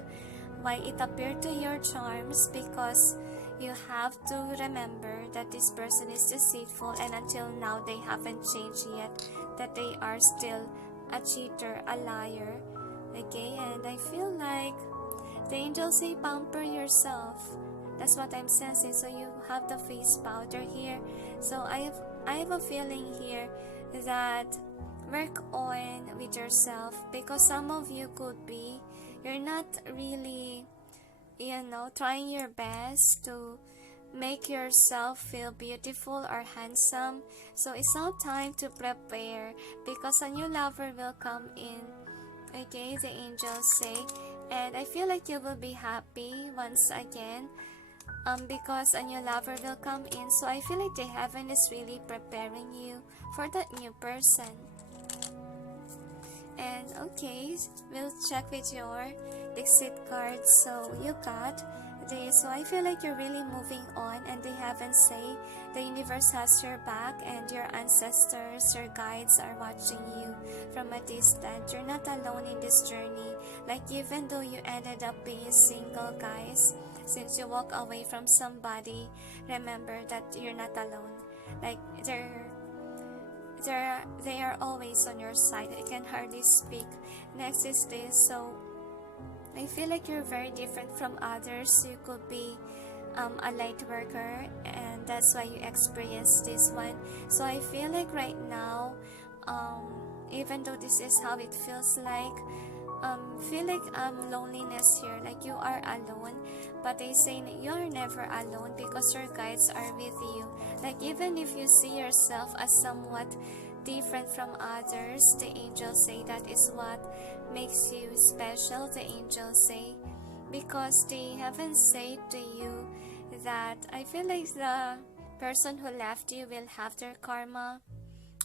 why it appeared to your charms, because you have to remember that this person is deceitful, and until now they haven't changed yet, that they are still a cheater, a liar, okay? And I feel like the angels say pamper yourself. That's what I'm sensing. So you have the face powder here. So I have a feeling here that work on with yourself, because some of you could be, you're not really, you know, trying your best to make yourself feel beautiful or handsome. So it's now time to prepare, because a new lover will come in, okay, the angels say. And I feel like you will be happy once again, because a new lover will come in. So I feel like the heaven is really preparing you for that new person. And okay, we'll check with your Dixit cards. So you got this. So I feel like you're really moving on, and the heavens say the universe has your back, and your ancestors, your guides are watching you from a distance. You're not alone in this journey. Like even though you ended up being single, guys, since you walk away from somebody, remember that you're not alone. Like they are always on your side. I can hardly speak. Next is this. So I feel like you're very different from others. You could be a light worker, and that's why you experience this one. So I feel like right now, even though this is how it feels like, feel like loneliness here, like you are alone, but they say you're never alone because your guides are with you. Like even if you see yourself as somewhat different from others, the angels say that is what makes you special. The angels say, because they haven't said to you that I feel like the person who left you will have their karma.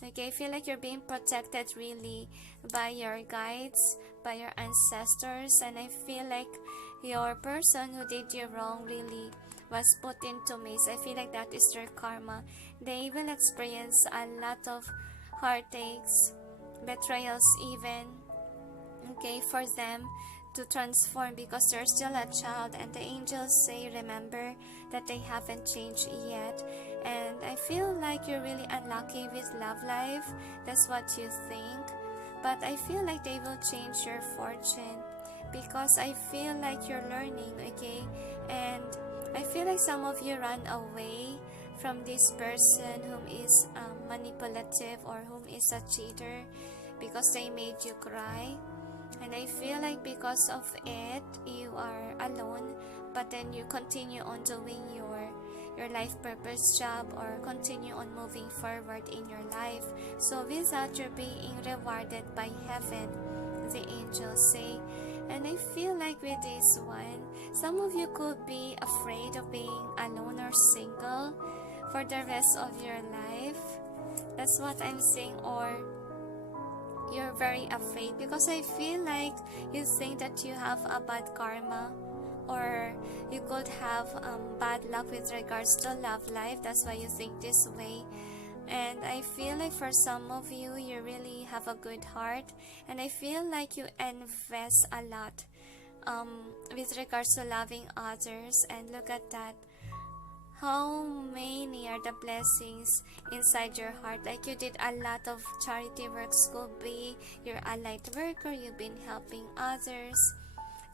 Okay, I feel like you're being protected really by your guides, by your ancestors, and I feel like your person who did you wrong really was put into maze. I feel like that is their karma. They will experience a lot of heartaches, betrayals even, okay, for them to transform because they're still a child, and the angels say remember that they haven't changed yet. And I feel like you're really unlucky with love life. That's what you think, but I feel like they will change your fortune because I feel like you're learning, okay? And I feel like some of you run away from this person whom is manipulative or whom is a cheater because they made you cry. And I feel like because of it, you are alone, but then you continue on doing your life purpose job or continue on moving forward in your life. So with that, you're being rewarded by heaven, the angels say. And I feel like with this one, some of you could be afraid of being alone or single for the rest of your life. That's what I'm saying. Or you're very afraid because I feel like you think that you have a bad karma, or you could have bad luck with regards to love life. That's why you think this way. And I feel like for some of you, you really have a good heart, and I feel like you invest a lot with regards to loving others. And look at that, how many are the blessings inside your heart. Like you did a lot of charity works, could be you're a light worker, you've been helping others.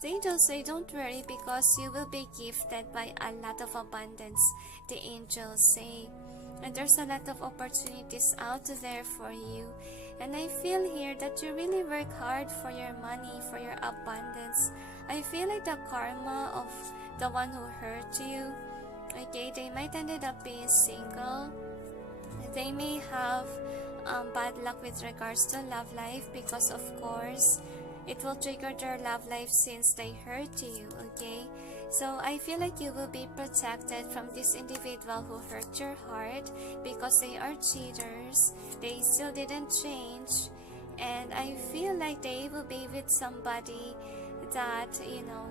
The angels say don't worry because you will be gifted by a lot of abundance, the angels say. And there's a lot of opportunities out there for you. And I feel here that you really work hard for your money, for your abundance. I feel like the karma of the one who hurt you, okay, they might ended up being single. They may have bad luck with regards to love life because of course it will trigger their love life since they hurt you, okay? So I feel like you will be protected from this individual who hurt your heart because they are cheaters. They still didn't change, and I feel like they will be with somebody that, you know,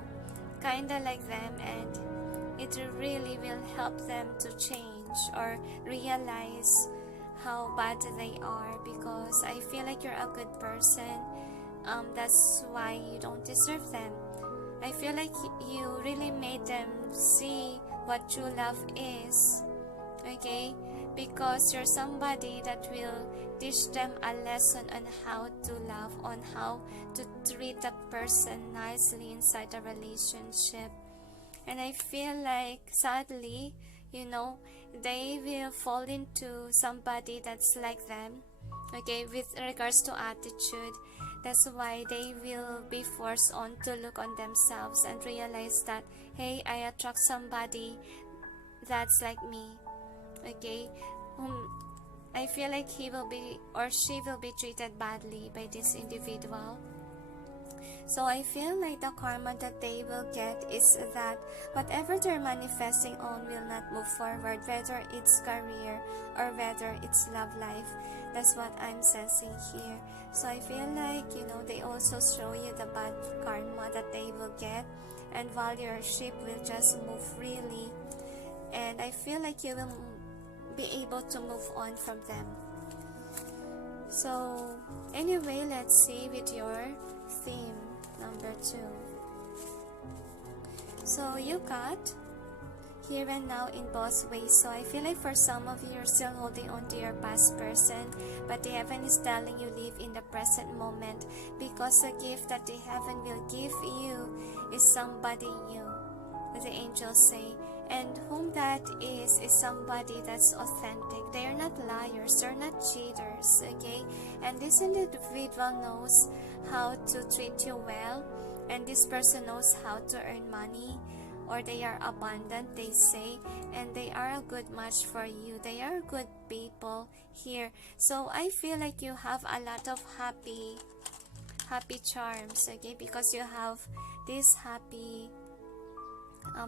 kinda like them, and it really will help them to change or realize how bad they are, because I feel like you're a good person. That's why you don't deserve them. I feel like you really made them see what true love is, okay? Because you're somebody that will teach them a lesson on how to love, on how to treat a person nicely inside a relationship. And I feel like sadly, you know, they will fall into somebody that's like them, okay, with regards to attitude. That's why they will be forced on to look on themselves and realize that, hey, I attract somebody that's like me, okay, whom I feel like he will be or she will be treated badly by this individual. So I feel like the karma that they will get is that whatever they're manifesting on will not move forward, whether it's career or whether it's love life. That's what I'm sensing here. So I feel like, you know, they also show you the bad karma that they will get, and while your ship will just move freely, and I feel like you will be able to move on from them. So anyway, let's see with your theme number 2. So you got here and now in both ways. So I feel like for some of you, you're still holding on to your past person, but the heaven is telling you live in the present moment, because the gift that the heaven will give you is somebody new, the angels say. And whom that is somebody that's authentic. They are not liars, they're not cheaters, okay? And this individual knows how to treat you well, and this person knows how to earn money, or they are abundant, they say, and they are a good match for you. They are good people here. So I feel like you have a lot of happy charms, okay? Because you have this happy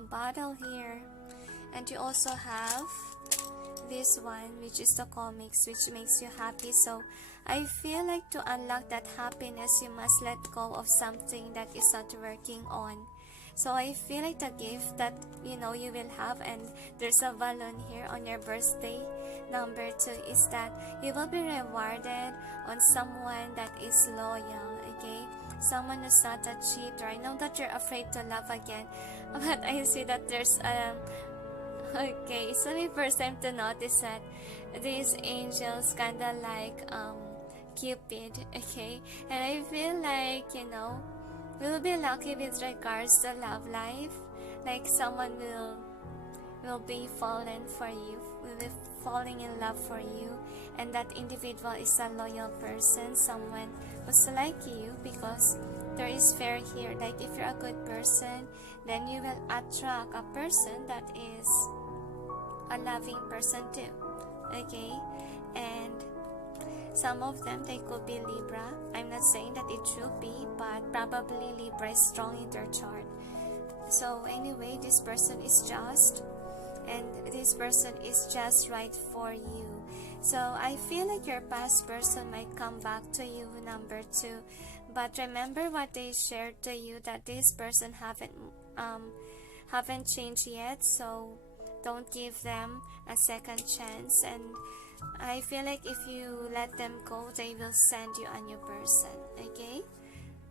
bottle here, and you also have this one, which is the comics, which makes you happy. So I feel like to unlock that happiness, you must let go of something that is not working on. So I feel like the gift that you will have, and there's a balloon here on your birthday, number 2, is that you will be rewarded on someone that is loyal, okay? Someone who's not a cheater. I know that you're afraid to love again, but I see that there's okay, it's my first time to notice that these angels kinda like Cupid, okay? And I feel like we'll be lucky with regards to love life. Like someone will be falling for you, will be falling in love for you, and that individual is a loyal person, someone who's like you, because there is fear here. Like if you're a good person, then you will attract a person that is a loving person too, okay? And some of them, they could be Libra. I'm not saying that it should be, but probably Libra is strong in their chart. So anyway, this person is just, and this person is just right for you. So I feel like your past person might come back to you, number 2. But remember what they shared to you, that this person haven't changed yet. So don't give them a second chance. And I feel like if you let them go, they will send you a new person, okay?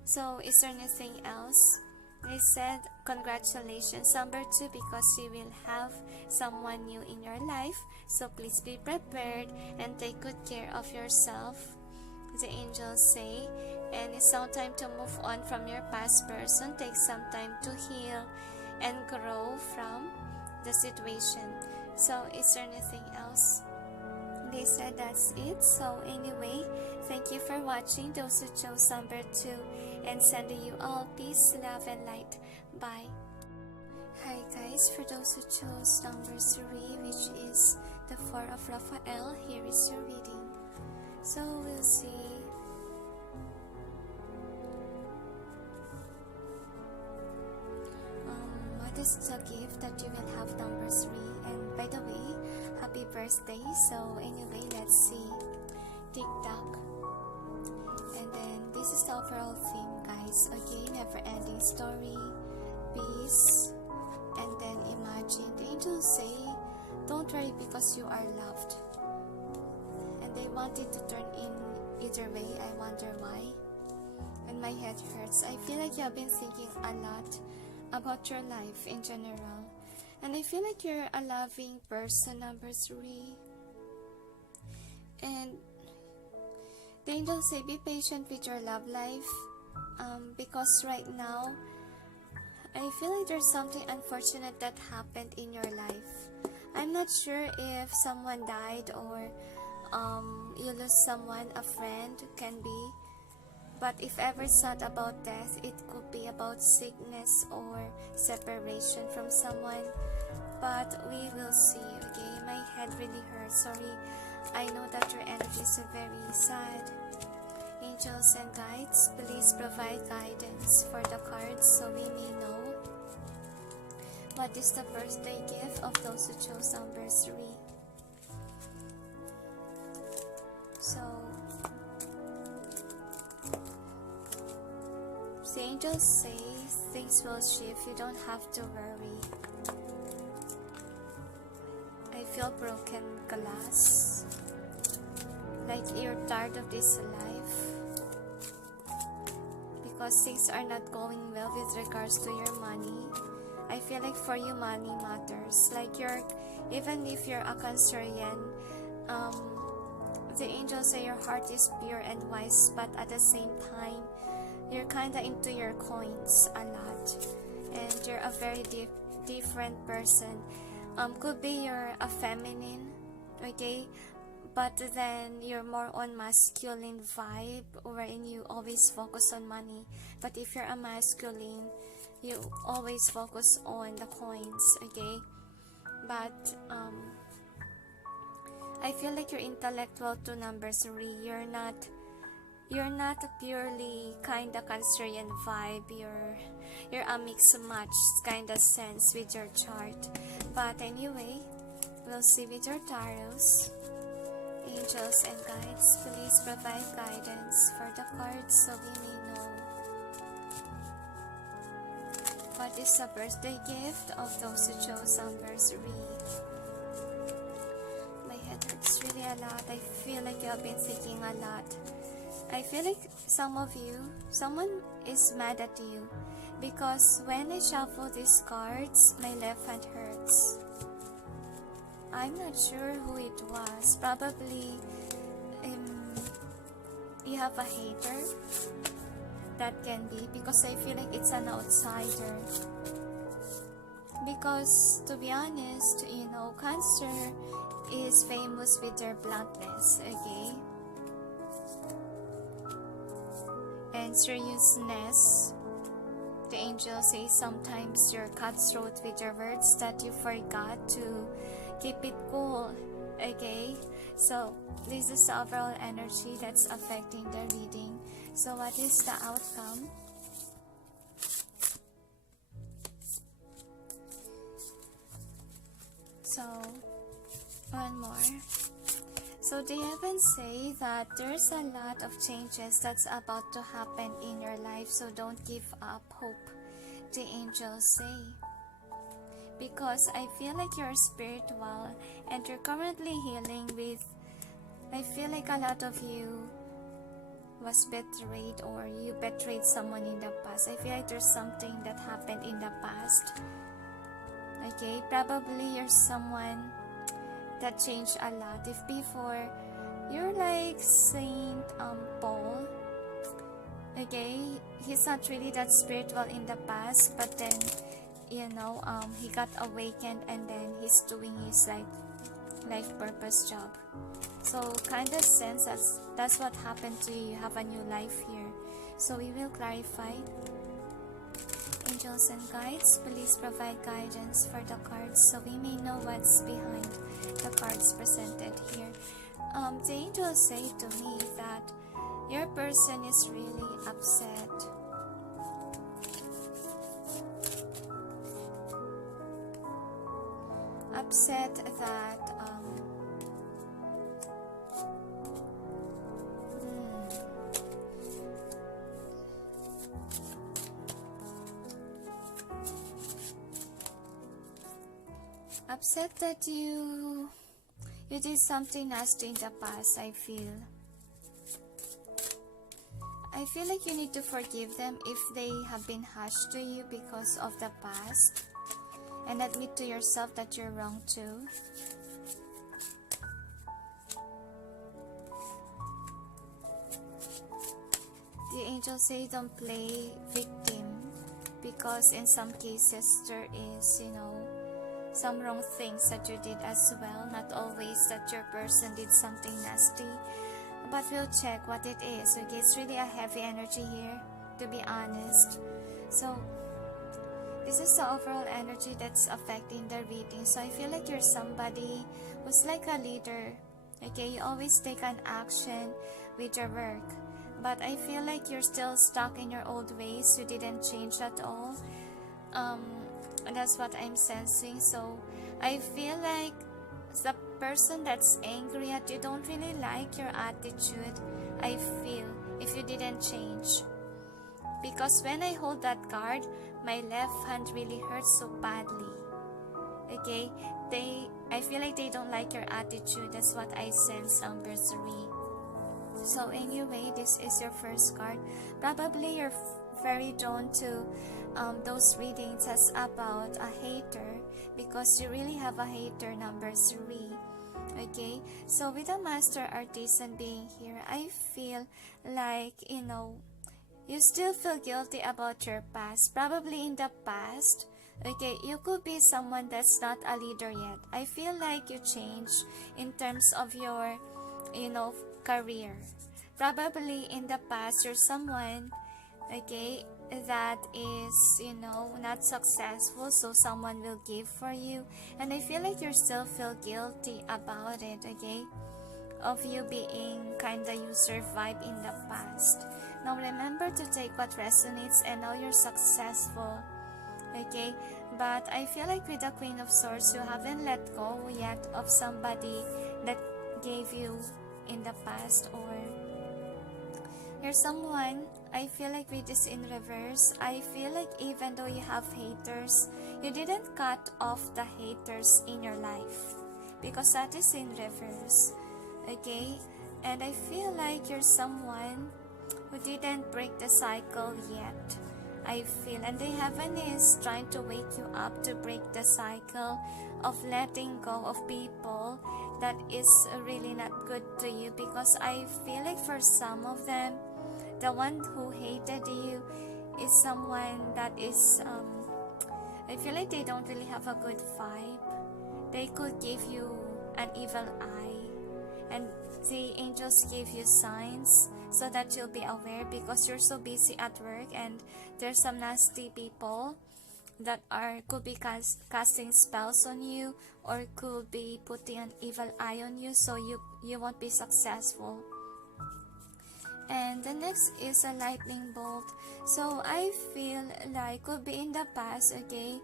So is there anything else? I said congratulations, number 2, because you will have someone new in your life. So please be prepared and take good care of yourself, the angels say. And it's now time to move on from your past person. Take some time to heal and grow from the situation. So is there anything else? They said that's it. So anyway, thank you for watching, those who chose number 2, and sending you all peace, love, and light. Bye. Hi guys, for those who chose number 3, which is the 4 of Raphael, here is your reading. So we'll see. What is the gift that you will have, number 3? And by the way, happy birthday. So anyway, let's see. Tick tock. And then this is the overall theme, guys. Okay, never ending story, peace, and then imagine. The angels say, don't worry because you are loved. And they wanted to turn in either way. I wonder why. And my head hurts. I feel like you have been thinking a lot about your life in general. And I feel like you're a loving person, number 3. And the angels say be patient with your love life, because right now I feel like there's something unfortunate that happened in your life. I'm not sure if someone died or you lost someone, a friend, can be. But if ever it's not about death, it could be about sickness or separation from someone. But we will see, okay? My head really hurts. Sorry. I know that your energy is very sad. Angels and guides, please provide guidance for the cards so we may know what is the birthday gift of those who chose number 3. So the angels say things will shift. You don't have to worry. I feel broken glass. Like you're tired of this life. Because things are not going well with regards to your money. I feel like for you money matters. Like even if you're a Cancerian, the angels say your heart is pure and wise, but at the same time, you're kinda into your coins a lot, and you're a very different person. Could be you're a feminine, okay, but then you're more on masculine vibe, wherein you always focus on money. But if you're a masculine, you always focus on the coins, okay. But I feel like you're intellectual to number 3. You're not a purely kinda Cancerian vibe. You're a mix match kinda sense with your chart. But anyway, we'll see with your tarots. Angels and guides, please provide guidance for the cards so we may know what is the birthday gift of those who chose anniversary. My head hurts really a lot. I feel like you have been thinking a lot. I feel like someone is mad at you, because when I shuffle these cards, my left hand hurts. I'm not sure who it was. Probably you have a hater. That can be, because I feel like it's an outsider. Because to be honest, Cancer is famous with their bluntness, okay? And seriousness. The angel says sometimes you're cutthroat with your words, that you forgot to keep it cool, okay? So this is the overall energy that's affecting the reading. So what is the outcome? So one more. So the heavens say that there's a lot of changes that's about to happen in your life, so don't give up hope, the angels say. Because I feel like you're spiritual and you're currently healing with, I feel like a lot of you was betrayed, or you betrayed someone in the past. I feel like there's something that happened in the past. Okay, probably you're someone that changed a lot. If before you're like Saint Paul, okay, he's not really that spiritual in the past, but then he got awakened, and then he's doing his life purpose job. So kind of sense that's what happened to you. You have a new life here. So we will clarify. Angels and guides, please provide guidance for the cards so we may know what's behind the cards presented here. The angels say to me that your person is really upset. Upset that upset that you did something nasty in the past. I feel like you need to forgive them if they have been harsh to you because of the past, and admit to yourself that you're wrong too. The angels say don't play victim, because in some cases there is, some wrong things that you did as well. Not always that your person did something nasty, but we'll check what it is. Okay, it's really a heavy energy here, to be honest. So this is the overall energy that's affecting the reading. So I feel like you're somebody who's like a leader. Okay, you always take an action with your work, but I feel like you're still stuck in your old ways. You didn't change at all. That's what I'm sensing. So I feel like the person that's angry at you don't really like your attitude. I feel if you didn't change, because when I hold that card, my left hand really hurts so badly. Okay, I feel like they don't like your attitude. That's what I sense, number 3. So anyway, this is your first card. Probably very drawn to those readings as about a hater, because you really have a hater, number 3. Okay, so with the Master Artisan being here, I feel like, you still feel guilty about your past. Probably in the past, okay, you could be someone that's not a leader yet. I feel like you changed in terms of your, career. Probably in the past, you're someone, okay, that is, not successful, so someone will give for you. And I feel like you still feel guilty about it, okay, of you being kinda you survived in the past. Now remember to take what resonates, and now you're successful, okay? But I feel like with the Queen of Swords, you haven't let go yet of somebody that gave you in the past, or you're someone, I feel like with this in reverse, I feel like even though you have haters, you didn't cut off the haters in your life, because that is in reverse, okay? And I feel like you're someone who didn't break the cycle yet, I feel. And the heaven is trying to wake you up to break the cycle of letting go of people that is really not good to you, because I feel like for some of them, the one who hated you is someone that is, I feel like they don't really have a good vibe. They could give you an evil eye, and the angels give you signs so that you'll be aware, because you're so busy at work, and there's some nasty people that could be casting spells on you, or could be putting an evil eye on you, so you won't be successful. And the next is a lightning bolt. So I feel like could be in the past, okay,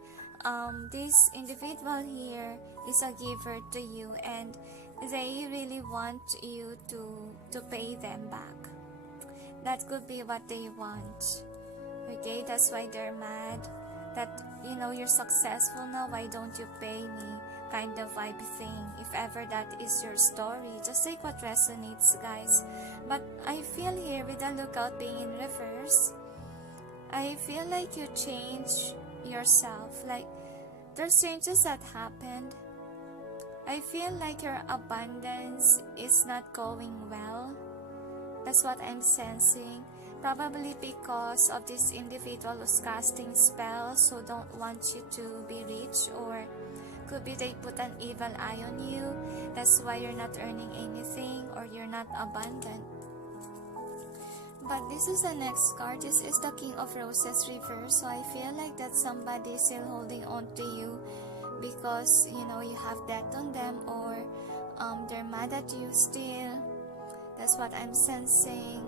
this individual here is a giver to you, and they really want you to pay them back. That could be what they want, okay? That's why they're mad that, you're successful now, why don't you pay me, kind of vibe thing. If ever that is your story, just take what resonates, guys. But I feel here with the Lookout being in reverse, I feel like you change yourself, like there's changes that happened. I feel like your abundance is not going well. That's what I'm sensing. Probably because of this individual who's casting spells, who don't want you to be rich, or could be they put an evil eye on you. That's why you're not earning anything, or you're not abundant. But this is the next card. This is the King of Roses reverse. So I feel like that somebody is still holding on to you, because you have debt on them, or they're mad at you still. That's what I'm sensing,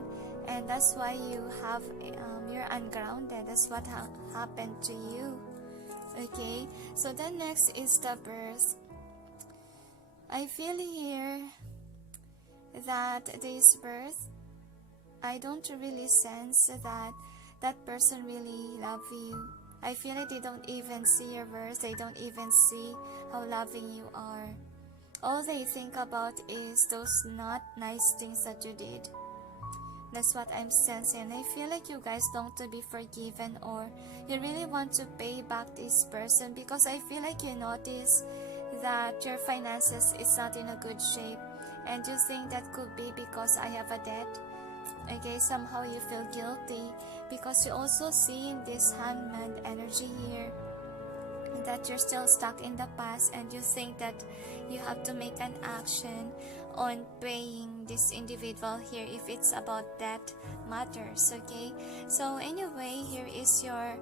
and that's why you're ungrounded. That's what happened to you, okay? So the next is the birth. I feel here that this birth, I don't really sense that person really love you. I feel like they don't even see your birth. They don't even see how loving you are. All they think about is those not nice things that you did. That's what I'm sensing. I feel like you guys don't want to be forgiven, or you really want to pay back this person, because I feel like you notice that your finances is not in a good shape, and you think that could be because I have a debt. Okay, somehow you feel guilty, because you also see in this Hangman energy here that you're still stuck in the past, and you think that you have to make an action on paying this individual here if it's about that matters, okay? So anyway, here is your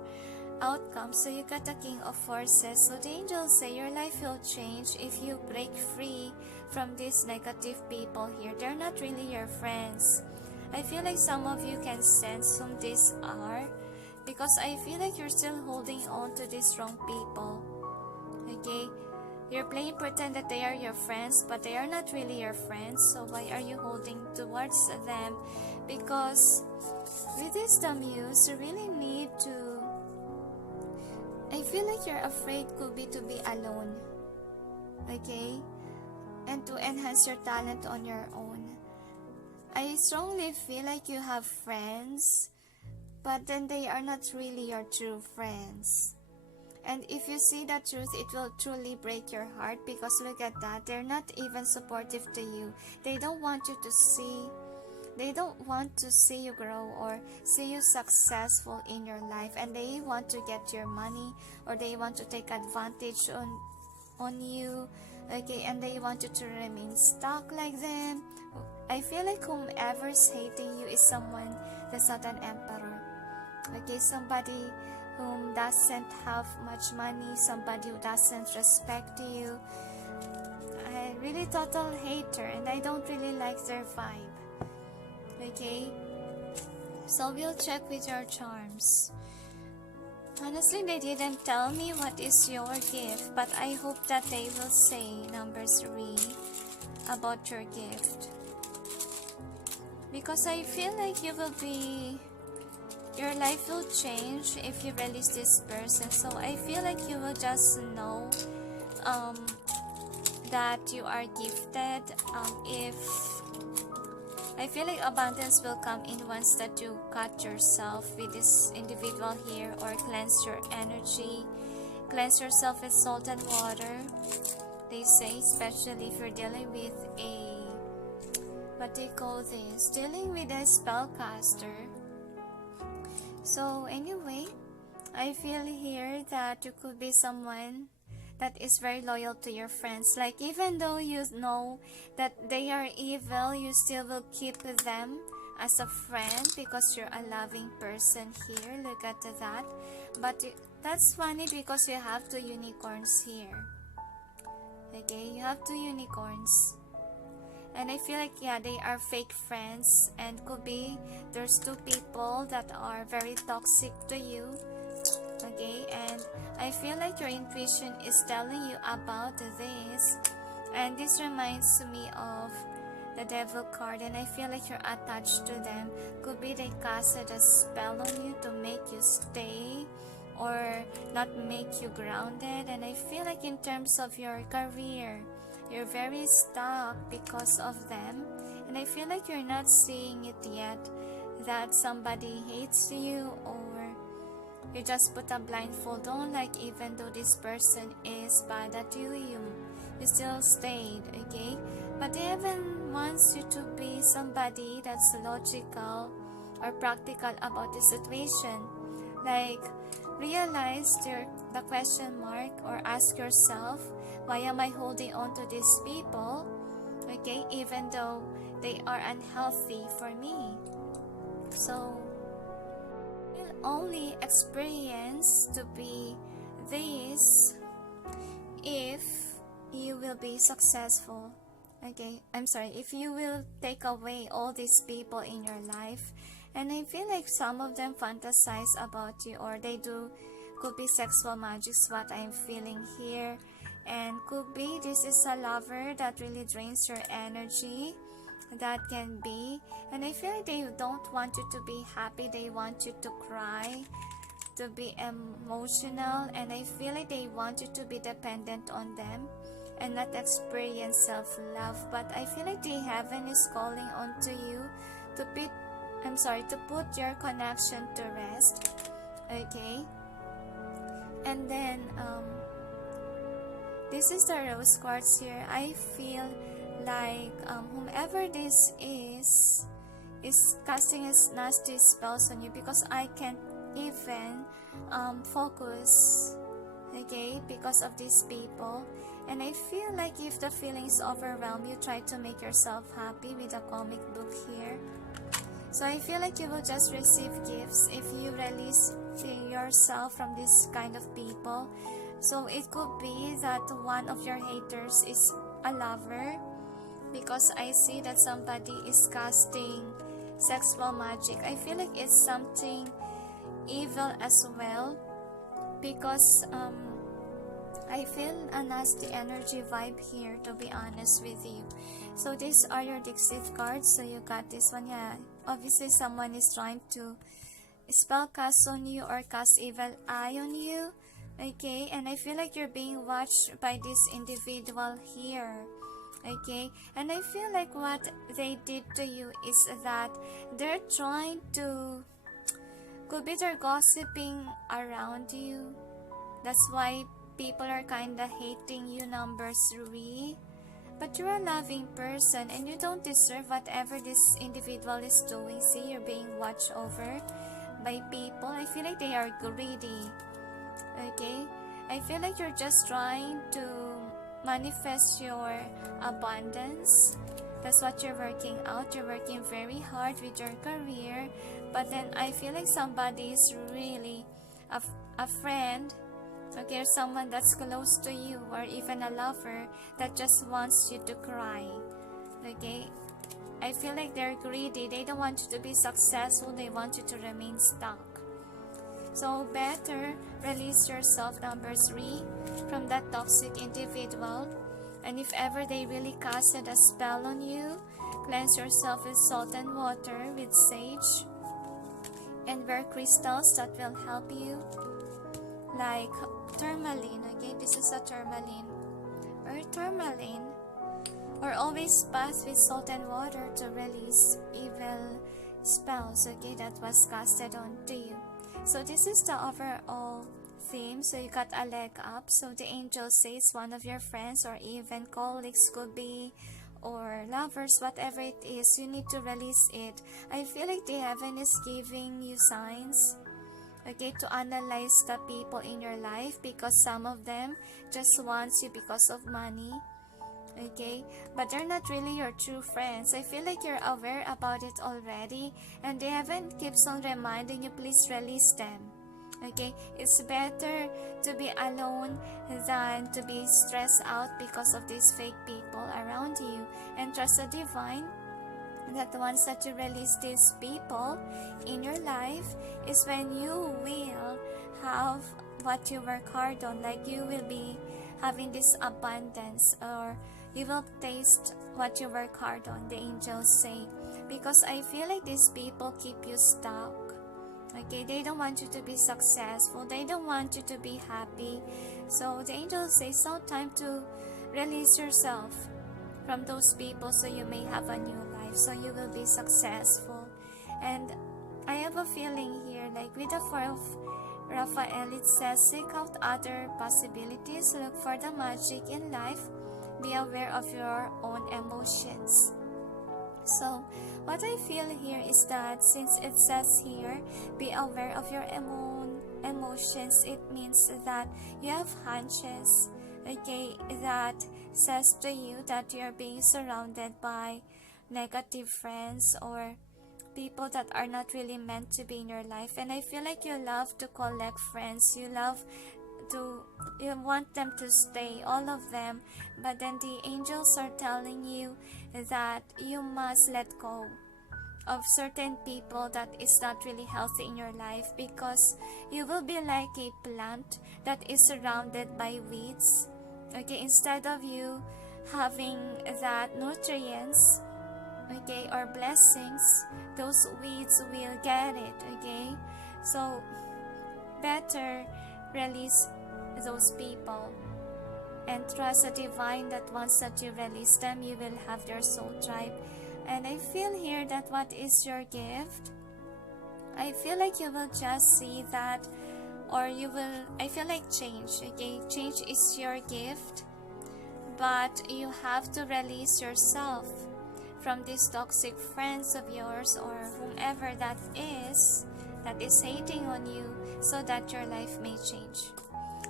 outcome. So you got the King of Forces. So the angels say your life will change if you break free from these negative people here. They're not really your friends. I feel like some of you can sense whom these are, because I feel like you're still holding on to these wrong people, okay? You're playing pretend that they are your friends, but they are not really your friends. So why are you holding towards them? Because with this the Muse, you really need to, I feel like you're afraid could be to be alone, okay? And to enhance your talent on your own. I strongly feel like you have friends, but then they are not really your true friends. And if you see the truth, it will truly break your heart, because look at that, they're not even supportive to you. They don't want you to see, they don't want to see you grow or see you successful in your life, and they want to get your money, or they want to take advantage on you, okay, and they want you to remain stuck like them. I feel like whomever's hating you is someone that's not an emperor, okay, somebody whom doesn't have much money, somebody who doesn't respect you, a really total hater, and I don't really like their vibe, okay. So we'll check with your charms. Honestly, they didn't tell me what is your gift, but I hope that they will say number 3 about your gift, because I feel like you will be, your life will change if you release this person. So I feel like you will just know that you are gifted. If I feel like abundance will come in once that you cut yourself with this individual here, or cleanse your energy, cleanse yourself with salt and water. They say, especially if you're dealing with a, what they call this, dealing with a spellcaster. So anyway, I feel here that you could be someone that is very loyal to your friends. Like, even though you know that they are evil, you still will keep them as a friend because you're a loving person here. Look at that. But that's funny because you have 2 unicorns here. Okay, you have 2 unicorns. And I feel like, yeah, they are fake friends, and could be there's 2 people that are very toxic to you, okay. And I feel like your intuition is telling you about this, and this reminds me of the Devil card, and I feel like you're attached to them. Could be they casted a spell on you to make you stay or not make you grounded. And I feel like in terms of your career, you're very stuck because of them, and I feel like you're not seeing it yet, that somebody hates you, or you just put a blindfold on, like even though this person is bad at you, you still stayed, okay. But heaven wants you to be somebody that's logical or practical about the situation. Like, realize the question mark, or ask yourself, why am I holding on to these people, okay, even though they are unhealthy for me? So you'll only experience to be this if you will be successful, okay. I'm sorry, if you will take away all these people in your life. And I feel like some of them fantasize about you, or they do, could be sexual magics, what I'm feeling here. And could be this is a lover that really drains your energy, that can be. And I feel like they don't want you to be happy, they want you to cry, to be emotional. And I feel like they want you to be dependent on them and not experience self-love. But I feel like the heaven is calling onto you to put your connection to rest, okay. And then this is the rose quartz here. I feel like whomever this is casting his nasty spells on you, because I can't even focus, okay, because of these people. And I feel like if the feelings overwhelm you, try to make yourself happy with a comic book here. So I feel like you will just receive gifts if you release yourself from this kind of people. So it could be that one of your haters is a lover, because I see that somebody is casting sexual magic. I feel like it's something evil as well, because I feel a nasty energy vibe here, to be honest with you. So these are your Dixit cards. So you got this one. Yeah, obviously someone is trying to spell cast on you or cast evil eye on you, okay. And I feel like you're being watched by this individual here, okay. And I feel like what they did to you is that they're trying to Could be they're gossiping around you. That's why people are kinda hating you, number 3. But you're a loving person and you don't deserve whatever this individual is doing. See, you're being watched over by people. I feel like they are greedy. Okay? I feel like you're just trying to manifest your abundance. That's what you're working out. You're working very hard with your career. But then I feel like somebody is really a friend, okay, or someone that's close to you, or even a lover that just wants you to cry. Okay? I feel like they're greedy. They don't want you to be successful. They want you to remain stuck. So better release yourself, number 3, from that toxic individual. And if ever they really casted a spell on you, cleanse yourself with salt and water, with sage, and wear crystals that will help you, like tourmaline. Okay, this is a tourmaline or tourmaline. Or always bath with salt and water to release evil spells, okay, that was casted onto you. So this is the overall theme. So you got a leg up. So the angel says one of your friends or even colleagues, could be, or lovers, whatever it is, you need to release it. I feel like the heaven is giving you signs, okay, to analyze the people in your life, because some of them just wants you because of money, okay, but they're not really your true friends. I feel like you're aware about it already, and the heaven keeps on reminding you, please release them. Okay, it's better to be alone than to be stressed out because of these fake people around you, and trust the divine that once that you release these people in your life is when you will have what you work hard on. Like you will be having this abundance, or you will taste what you work hard on, the angels say, because I feel like these people keep you stuck. Okay, they don't want you to be successful, they don't want you to be happy. So the angels say it's now time to release yourself from those people, so you may have a new life, so you will be successful. And I have a feeling here, like with the 4 of Raphael, it says, seek out other possibilities, look for the magic in life, be aware of your own emotions. So what I feel here is that since it says here, be aware of your own emotions, it means that you have hunches, okay, that says to you that you're being surrounded by negative friends or people that are not really meant to be in your life. And I feel like you love to collect friends, you want them to stay, all of them, but then the angels are telling you that you must let go of certain people that is not really healthy in your life, because you will be like a plant that is surrounded by weeds, okay, instead of you having that nutrients, okay, or blessings, those weeds will get it, okay. So better release those people and trust the divine that once that you release them, you will have their soul tribe. And I feel here that what is your gift, I feel like you will just see that, or you will, I feel like change, okay, change is your gift, but you have to release yourself from these toxic friends of yours or whomever that is hating on you, so that your life may change.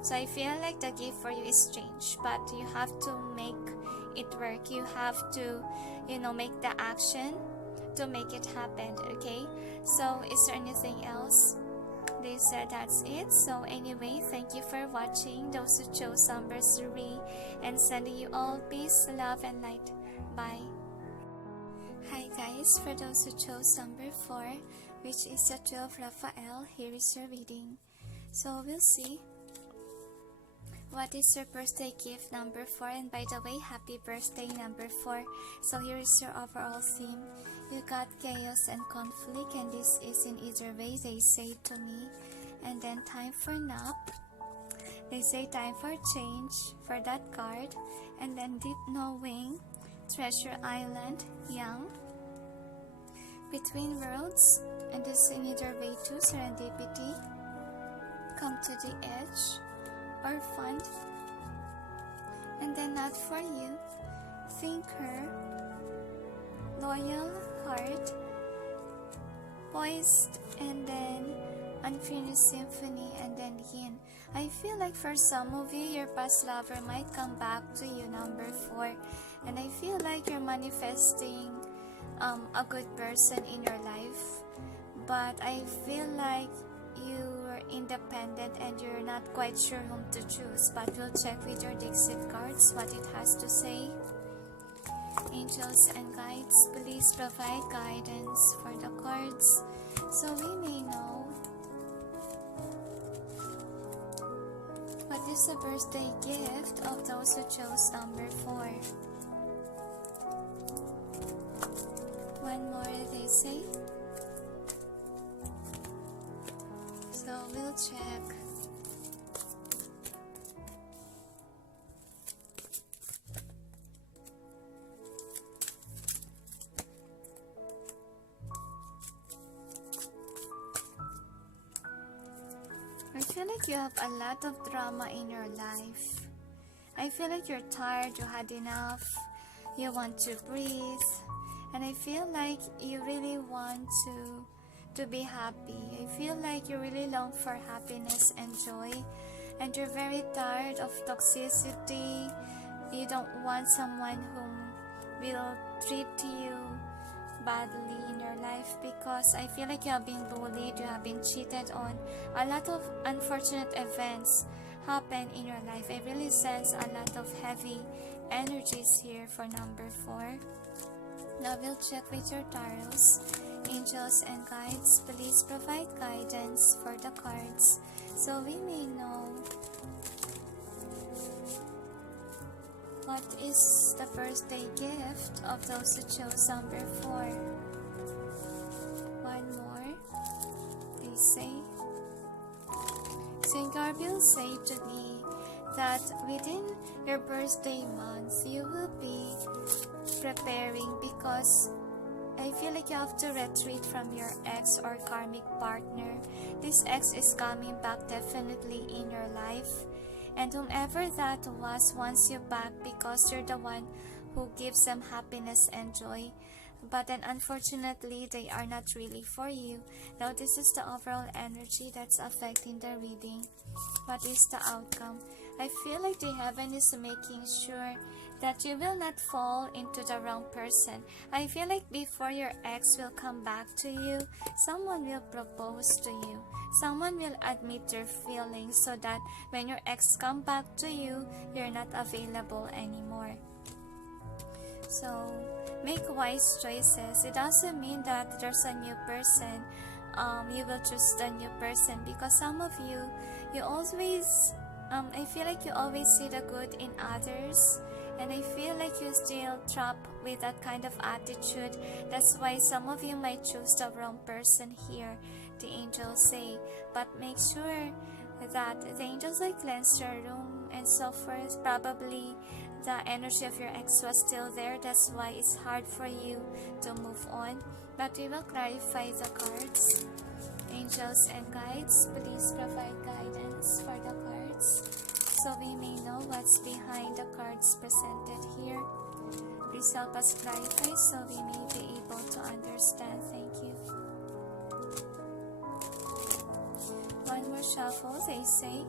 So I feel like the gift for you is change, but you have to make it work. You have to, make the action to make it happen, okay? So is there anything else? They said that's it. So anyway, thank you for watching, those who chose number 3, and sending you all peace, love, and light. Bye. Hi guys, for those who chose number 4, which is the 2 of Raphael, here is your reading. So we'll see what is your birthday gift, number 4. And by the way, happy birthday, number 4. So here is your overall theme. You got chaos and conflict, and this is in either way, they say to me. And then time for nap, they say time for change for that card. And then deep knowing, treasure island, young, between worlds, and is in either way to serendipity, come to the edge, or fun, and then not for you, thinker, loyal heart, poised, and then unfinished symphony, and then yin. I feel like for some of you, your past lover might come back to you, number 4, and I feel like you're manifesting a good person in your life, but I feel like you're independent and you're not quite sure whom to choose. But we'll check with your Dixit cards what it has to say. Angels and guides, please provide guidance for the cards so we may know what is the birthday gift of those who chose number 4. One more, they say. So we'll check. I feel like you have a lot of drama in your life. I feel like you're tired, you had enough, you want to breathe, and I feel like you really want to be happy. I feel like you really long for happiness and joy, and you're very tired of toxicity. You don't want someone whom will treat you badly in your life, because I feel like you have been bullied, you have been cheated on. A lot of unfortunate events happen in your life. I really sense a lot of heavy energies here for number 4. Now we'll check with your tarots. Angels and guides, please provide guidance for the cards so we may know what is the birthday gift of those who chose number 4. One more, they say. Saint Gabriel say to me that within your birthday month you will be preparing, because I feel like you have to retreat from your ex or karmic partner. This ex is coming back definitely in your life, and whomever that was wants you back because you're the one who gives them happiness and joy. But then unfortunately, they are not really for you. Now this is the overall energy that's affecting the reading. What is the outcome? I feel like the heaven is making sure that you will not fall into the wrong person. I feel like before your ex will come back to you, someone will propose to you. Someone will admit their feelings so that when your ex come back to you, you're not available anymore. So make wise choices. It doesn't mean that there's a new person. You will choose the new person, because some of you always, I feel like you always see the good in others, and I feel like you're still trapped with that kind of attitude. That's why some of you might choose the wrong person here, the angels say. But make sure that the angels like cleanse your room and so forth. Probably the energy of your ex was still there. That's why it's hard for you to move on. But we will clarify the cards. Angels and guides, please provide guidance for the cards so we may know what's behind the cards presented here. Please help us clarify so we may be able to understand. Thank you. One more shuffle, they say.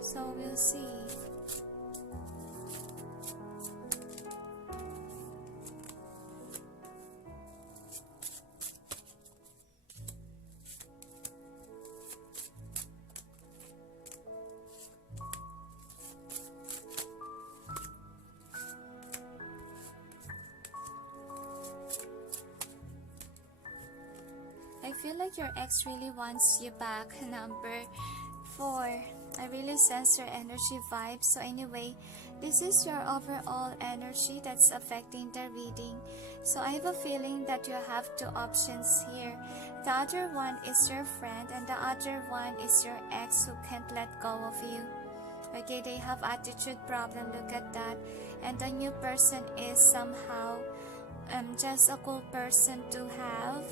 So we'll see. I feel like your ex really wants you back, number 4. I really sense your energy vibe. So anyway, this is your overall energy that's affecting the reading. So I have a feeling that you have two options here. The other one is your friend, and the other one is your ex who can't let go of you. Okay, they have attitude problem, look at that. And the new person is somehow just a cool person to have.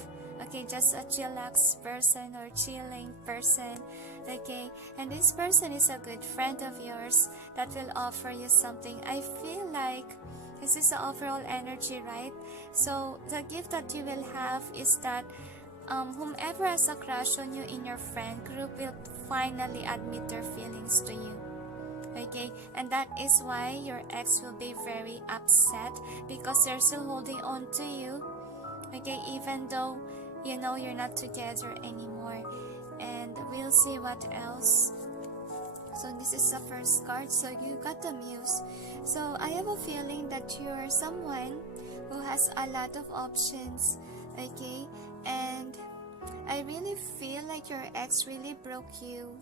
Okay, just a chillax person or chilling person. Okay, and this person is a good friend of yours that will offer you something. I feel like this is the overall energy, right? So the gift that you will have is that whomever has a crush on you in your friend group will finally admit their feelings to you. Okay, and that is why your ex will be very upset because they're still holding on to you. Okay, even though you know you're not together anymore. And we'll see what else. So this is the first card. So you got the Muse. So I have a feeling that you're someone who has a lot of options. Okay, and I really feel like your ex really broke you.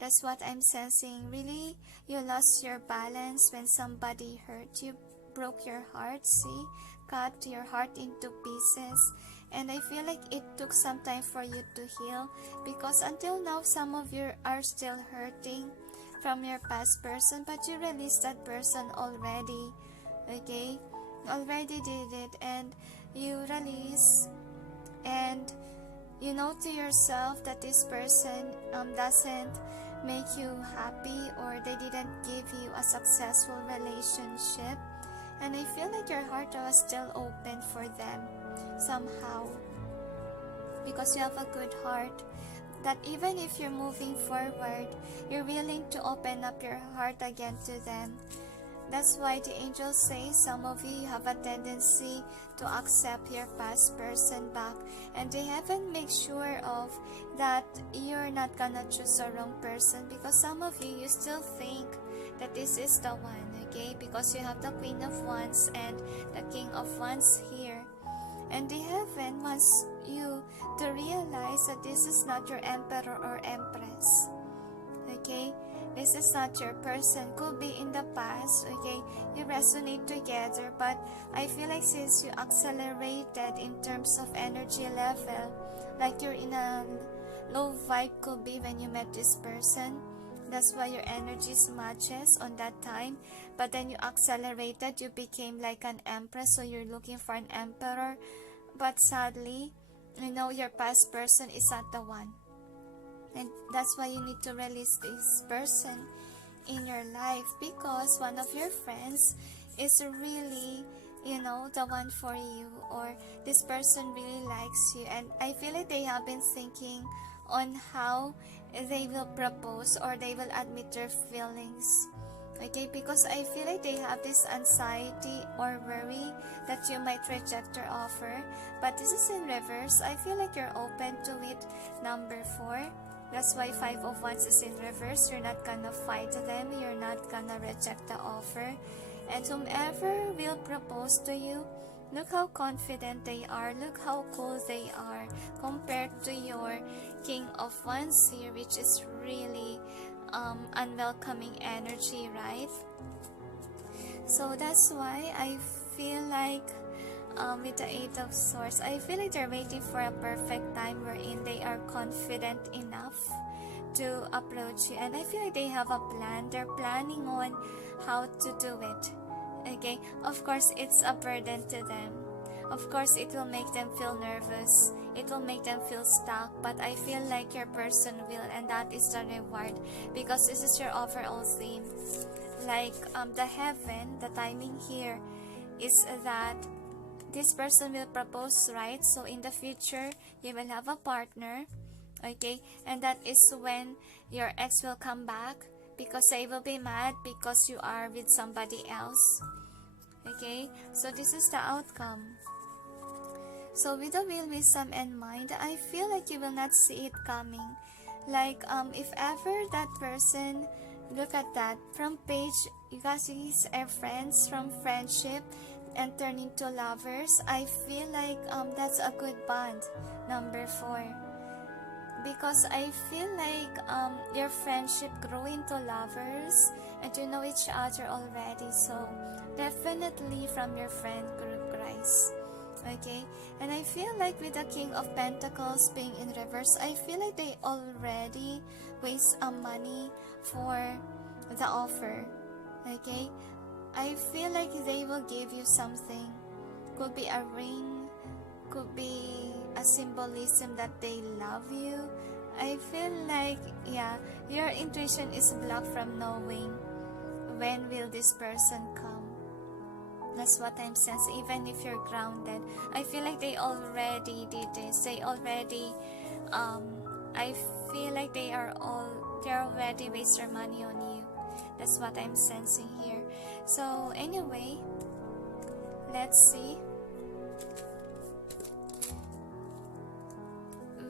That's what I'm sensing. Really, you lost your balance when somebody hurt you, broke your heart. See, cut your heart into pieces. And I feel like it took some time for you to heal, because until now some of you are still hurting from your past person, but you released that person already. Okay, already did it, and you release, and you know to yourself that this person doesn't make you happy, or they didn't give you a successful relationship. And I feel like your heart was still open for them somehow, because you have a good heart, that even if you're moving forward, you're willing to open up your heart again to them. That's why the angels say some of you have a tendency to accept your past person back, and they haven't made sure of that you're not gonna choose the wrong person, because some of you still think that this is the one. Okay, because you have the Queen of Wands and the King of Wands here, and the heaven wants you to realize that this is not your Emperor or Empress. Okay, this is not your person. Could be in the past. Okay, you resonate together, but I feel like since you accelerated in terms of energy level, like you're in a low vibe, could be when you met this person. That's why your energies matches on that time, but then you accelerated, you became like an Empress, so you're looking for an Emperor. But sadly, you know your past person is not the one, and that's why you need to release this person in your life, because one of your friends is really, you know, the one for you, or this person really likes you, and I feel like they have been thinking on how they will propose or they will admit their feelings. Okay, because I feel like they have this anxiety or worry that you might reject their offer, but this is in reverse. I feel like you're open to it. Number 4, that's why 5 of Wands is in reverse. You're not gonna fight them, you're not gonna reject the offer, and whomever will propose to you, look how confident they are, look how cool they are compared to your King of Wands here, which is really unwelcoming energy, right? So that's why I feel like with the 8 of Swords, I feel like they're waiting for a perfect time wherein they are confident enough to approach you, and I feel like they have a plan. They're planning on how to do it. Okay, of course it's a burden to them, of course it will make them feel nervous, it will make them feel stuck, but I feel like your person will, and that is the reward, because this is your overall theme. Like the heaven, the timing here is that this person will propose, right? So in the future you will have a partner. Okay, and that is when your ex will come back, because they will be mad because you are with somebody else. Okay, so this is the outcome. So with the will, wisdom, and mind, I feel like you will not see it coming. Like if ever that person, look at that, from page, you guys are friends, from friendship and turn into lovers. I feel like that's a good bond. Number 4, because I feel like your friendship grew into lovers and you know each other already. So definitely from your friend group, guys. Okay, and I feel like with the King of Pentacles being in reverse, I feel like they already waste money for the offer. Okay, I feel like they will give you something. Could be a ring, could be a symbolism that they love you. I feel like, yeah, your intuition is blocked from knowing when will this person come. That's what I'm sensing. Even if you're grounded, I feel like they already did this. They already, I feel like they're already waste their money on you. That's what I'm sensing here. So anyway, let's see.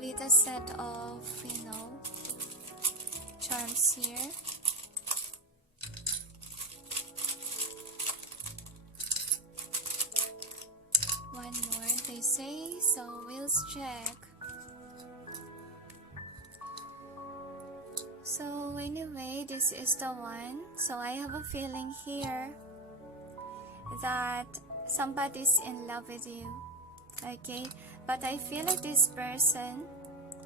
With a set of, charms here. One more, they say, so we'll check. So anyway, this is the one. So I have a feeling here that somebody's in love with you. Okay, but I feel like this person,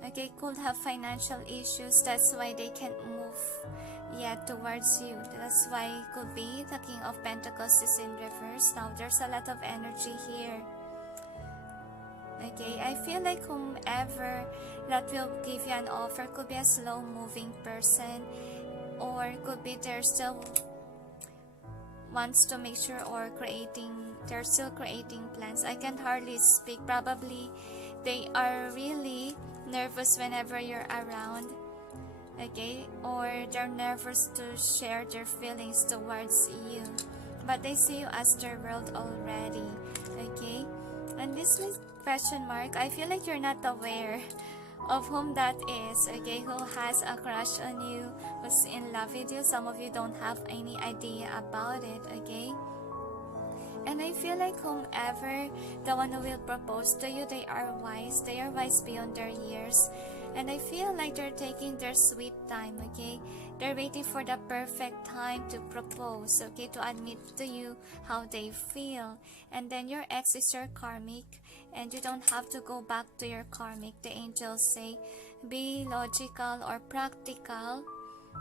okay, could have financial issues. That's why they can't move yet towards you. That's why it could be the King of Pentacles is in reverse. Now there's a lot of energy here. Okay, I feel like whomever that will give you an offer could be a slow moving person, or could be they're still wants to make sure, or they're still creating plans. I can hardly speak. Probably they are really nervous whenever you're around. Okay, or they're nervous to share their feelings towards you, but they see you as their world already. Okay, and this is question mark. I feel like you're not aware of whom that is. Okay, who has a crush on you, who's in love with you. Some of you don't have any idea about it. Okay, and I feel like whomever the one who will propose to you, they are wise beyond their years. And I feel like they're taking their sweet time. Okay, they're waiting for the perfect time to propose, okay, to admit to you how they feel. And then your ex is your karmic, and you don't have to go back to your karmic. The angels say be logical or practical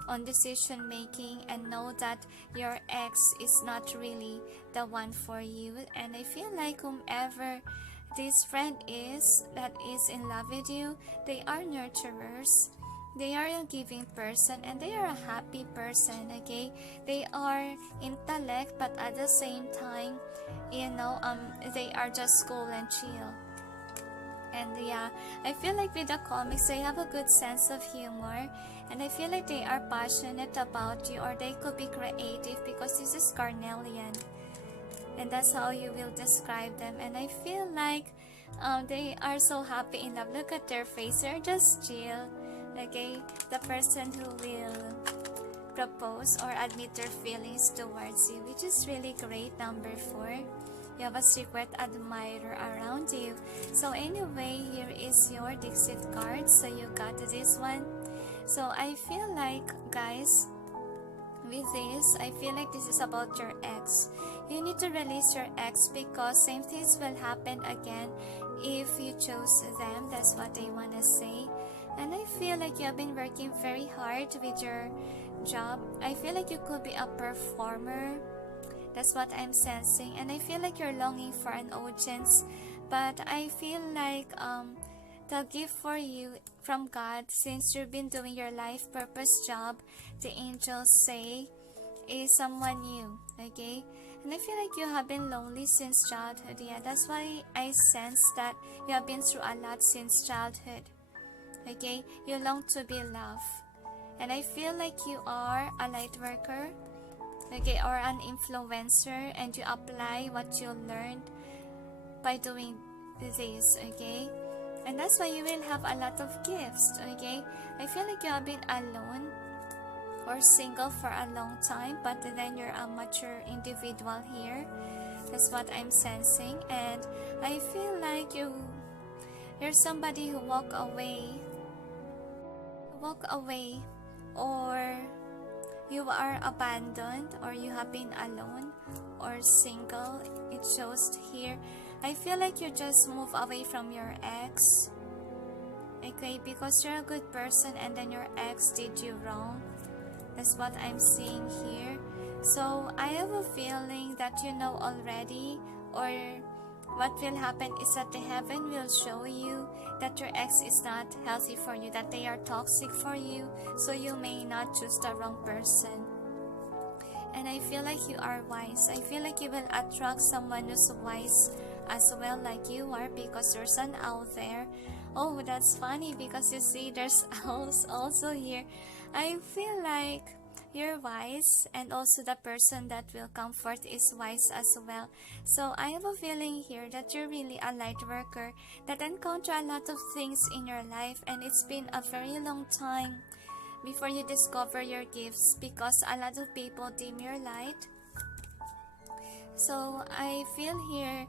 on decision making, and know that your ex is not really the one for you. And I feel like whomever this friend is that is in love with you, they are nurturers, they are a giving person, and they are a happy person. Okay, they are intellect, but at the same time, they are just cool and chill. And yeah, I feel like with the comics, they have a good sense of humor, and I feel like they are passionate about you, or they could be creative, because this is carnelian, and that's how you will describe them. And I feel like they are so happy in love. Look at their face, they're just chill. Okay, the person who will propose or admit their feelings towards you, which is really great. Number 4, you have a secret admirer around you. So anyway, here is your Dixit card. So you got this one. So I feel like, guys, with this, I feel like this is about your ex. You need to release your ex, because same things will happen again if you chose them. That's what they want to say. And I feel like you have been working very hard with your job. I feel like you could be a performer. That's what I'm sensing. And I feel like you're longing for an audience, but I feel like the gift for you from God, since you've been doing your life purpose job, the angels say, is someone new. Okay, and I feel like you have been lonely since childhood. Yeah, that's why I sense that you have been through a lot since childhood. Okay, you long to be loved, and I feel like you are a light worker, okay, or an influencer, and you apply what you learned by doing this. Okay, and that's why you will have a lot of gifts. Okay, I feel like you have been alone or single for a long time, but then you're a mature individual here. That's what I'm sensing. And I feel like you're somebody who walk away, or you are abandoned, or you have been alone or single. It shows here. I feel like you just move away from your ex, okay, because you're a good person and then your ex did you wrong. That's what I'm seeing here. So I have a feeling that you know already, or what will happen is that the heaven will show you that your ex is not healthy for you, that they are toxic for you, so you may not choose the wrong person. And I feel like you are wise. I feel like you will attract someone who's wise as well, like you are, because there's an owl there. Oh, that's funny, because you see there's owls also here. I feel like you're wise, and also the person that will come forth is wise as well. So I have a feeling here that you're really a light worker that encounter a lot of things in your life, and it's been a very long time before you discover your gifts, because a lot of people dim your light. So I feel here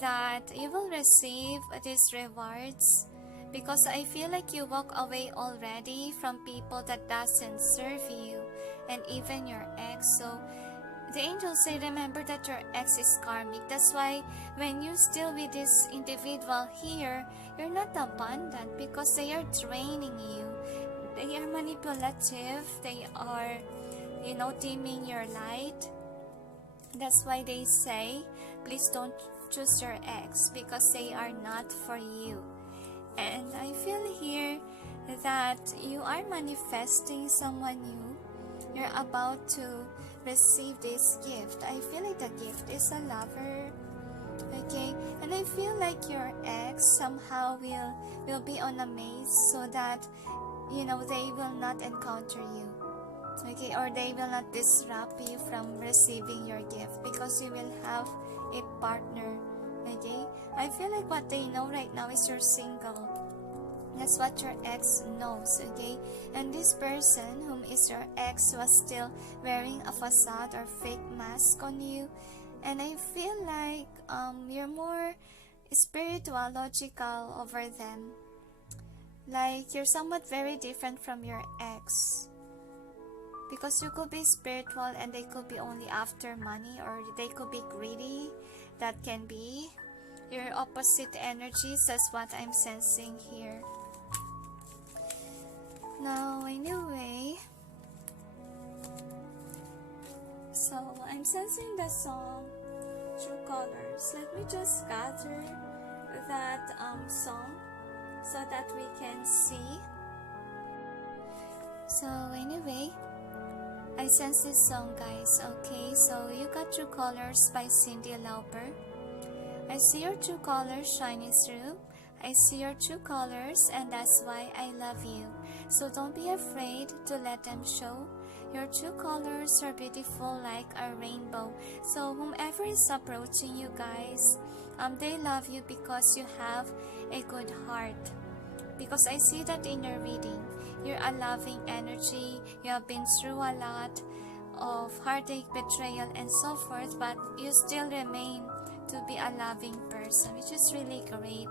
that you will receive these rewards, because I feel like you walk away already from people that doesn't serve you, and even your ex. So the angels say, remember that your ex is karmic. That's why when you still with this individual here, you're not abundant, because they are draining you. They are manipulative. They are, dimming your light. That's why they say, please don't choose your ex, because they are not for you. And I feel here that you are manifesting someone new. You're about to receive this gift. I feel like the gift is a lover. Okay, and I feel like your ex somehow will be on a maze, so that they will not encounter you. Okay, or they will not disrupt you from receiving your gift, because you will have a partner. Okay, I feel like what they know right now is you're single. That's what your ex knows. Okay, and this person whom is your ex was still wearing a facade or fake mask on you, and I feel like you're more spiritual, logical over them. Like you're somewhat very different from your ex, because you could be spiritual and they could be only after money, or they could be greedy. That can be your opposite energies. That's what I'm sensing here. Now, anyway, so I'm sensing the song True Colors. Let me just gather that song so that we can see. So anyway, I sense this song, guys. Okay, so you got True Colors by Cyndi Lauper. I see your true colors shining through. I see your true colors, and that's why I love you. So don't be afraid to let them show. Your true colors are beautiful like a rainbow. So whomever is approaching you, guys, they love you because you have a good heart. Because I see that in your reading. You're a loving energy. You have been through a lot of heartache, betrayal, and so forth, but you still remain to be a loving person, which is really great.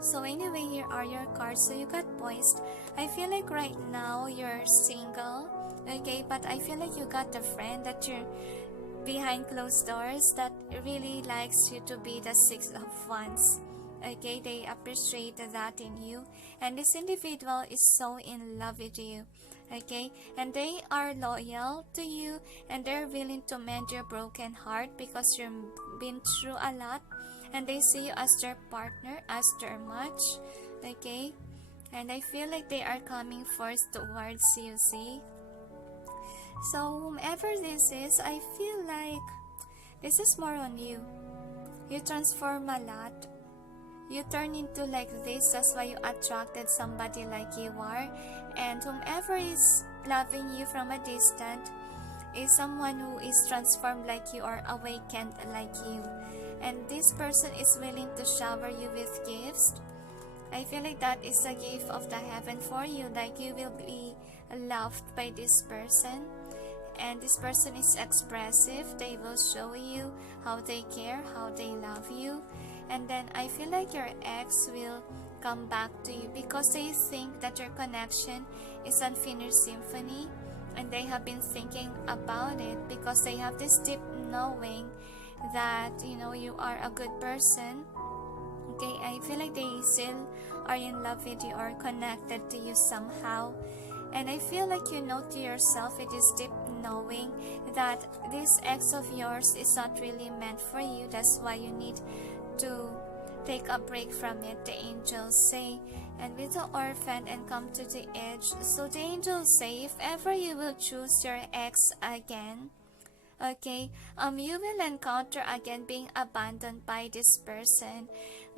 So anyway, here are your cards. So you got poised. I feel like right now you're single, okay, but I feel like you got a friend that you're behind closed doors that really likes you to be the Six of Wands. Okay, they appreciate that in you, and this individual is so in love with you. Okay, and they are loyal to you, and they're willing to mend your broken heart because you've been through a lot, and they see you as their partner, as their match. Okay, and I feel like they are coming forth towards you. See, so whomever this is, I feel like this is more on you. You transform a lot. You turn into like this. That's why you attracted somebody like you are. And whomever is loving you from a distance is someone who is transformed like you or awakened like you. And this person is willing to shower you with gifts. I feel like that is a gift of the heaven for you. Like you will be loved by this person. And this person is expressive. They will show you how they care, how they love you. And then I feel like your ex will come back to you because they think that your connection is unfinished symphony, and they have been thinking about it because they have this deep knowing that you are a good person. Okay, I feel like they still are in love with you or connected to you somehow, And I feel like you know to yourself, it is deep knowing that this ex of yours is not really meant for you. That's why you need to take a break from it, the angels say. And with the orphan and come to the edge. So the angels say, if ever you will choose your ex again, okay, you will encounter again being abandoned by this person.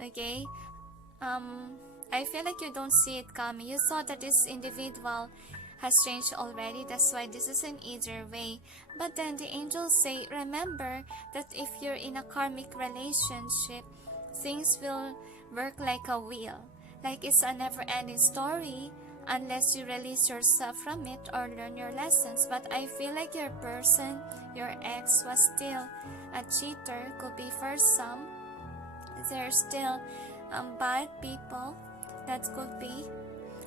Okay, I feel like you don't see it coming. You thought that this individual has changed already. That's why this is an either way. But then the angels say, remember that if you're in a karmic relationship, things will work like a wheel. Like it's a never-ending story unless you release yourself from it or learn your lessons. But I feel like your person, your ex, was still a cheater. Could be for some. There's still bad people. That could be.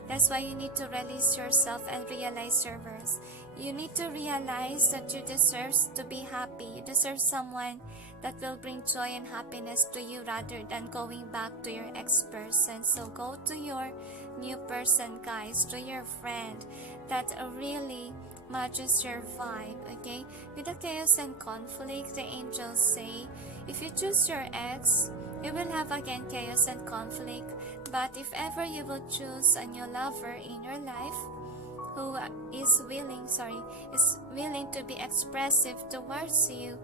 That's why you need to release yourself and realize your worth. You need to realize that you deserve to be happy. You deserve someone that will bring joy and happiness to you rather than going back to your ex-person. So go to your new person, guys, to your friend that really matches your vibe, okay? With the chaos and conflict, the angels say, if you choose your ex, you will have again chaos and conflict. But if ever you will choose a new lover in your life who is willing to be expressive towards you,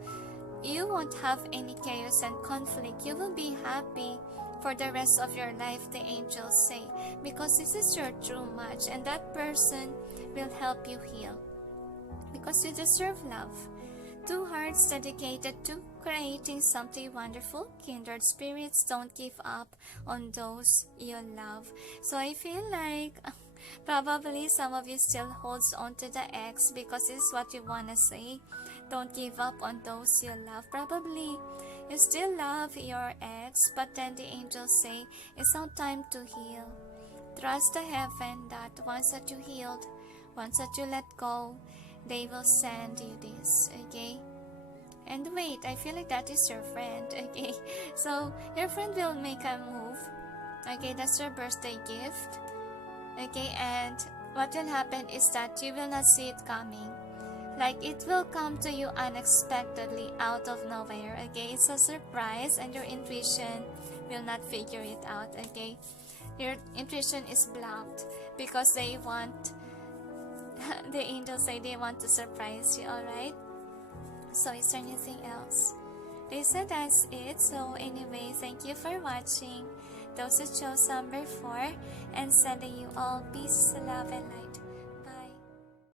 you won't have any chaos and conflict. You will be happy for the rest of your life, the angels say, because this is your true match, and that person will help you heal because you deserve love. Two hearts dedicated to creating something wonderful. Kindred spirits, don't give up on those you love. So I feel like probably some of you still holds on to the ex because it's what you want to say. Don't give up on those you love. Probably you still love your ex, but then the angels say it's now time to heal. Trust the heaven that once that you healed, once that you let go, they will send you this, okay? And wait, I feel like that is your friend, okay? So your friend will make a move, okay? That's your birthday gift, okay? And what will happen is that you will not see it coming. Like it will come to you unexpectedly out of nowhere, okay? It's a surprise and your intuition will not figure it out, okay? Your intuition is blocked because they want, the angels say they want to surprise you, alright? So is there anything else? They said that's it. So anyway, thank you for watching. Those who chose number 4, and sending you all peace, love, and light.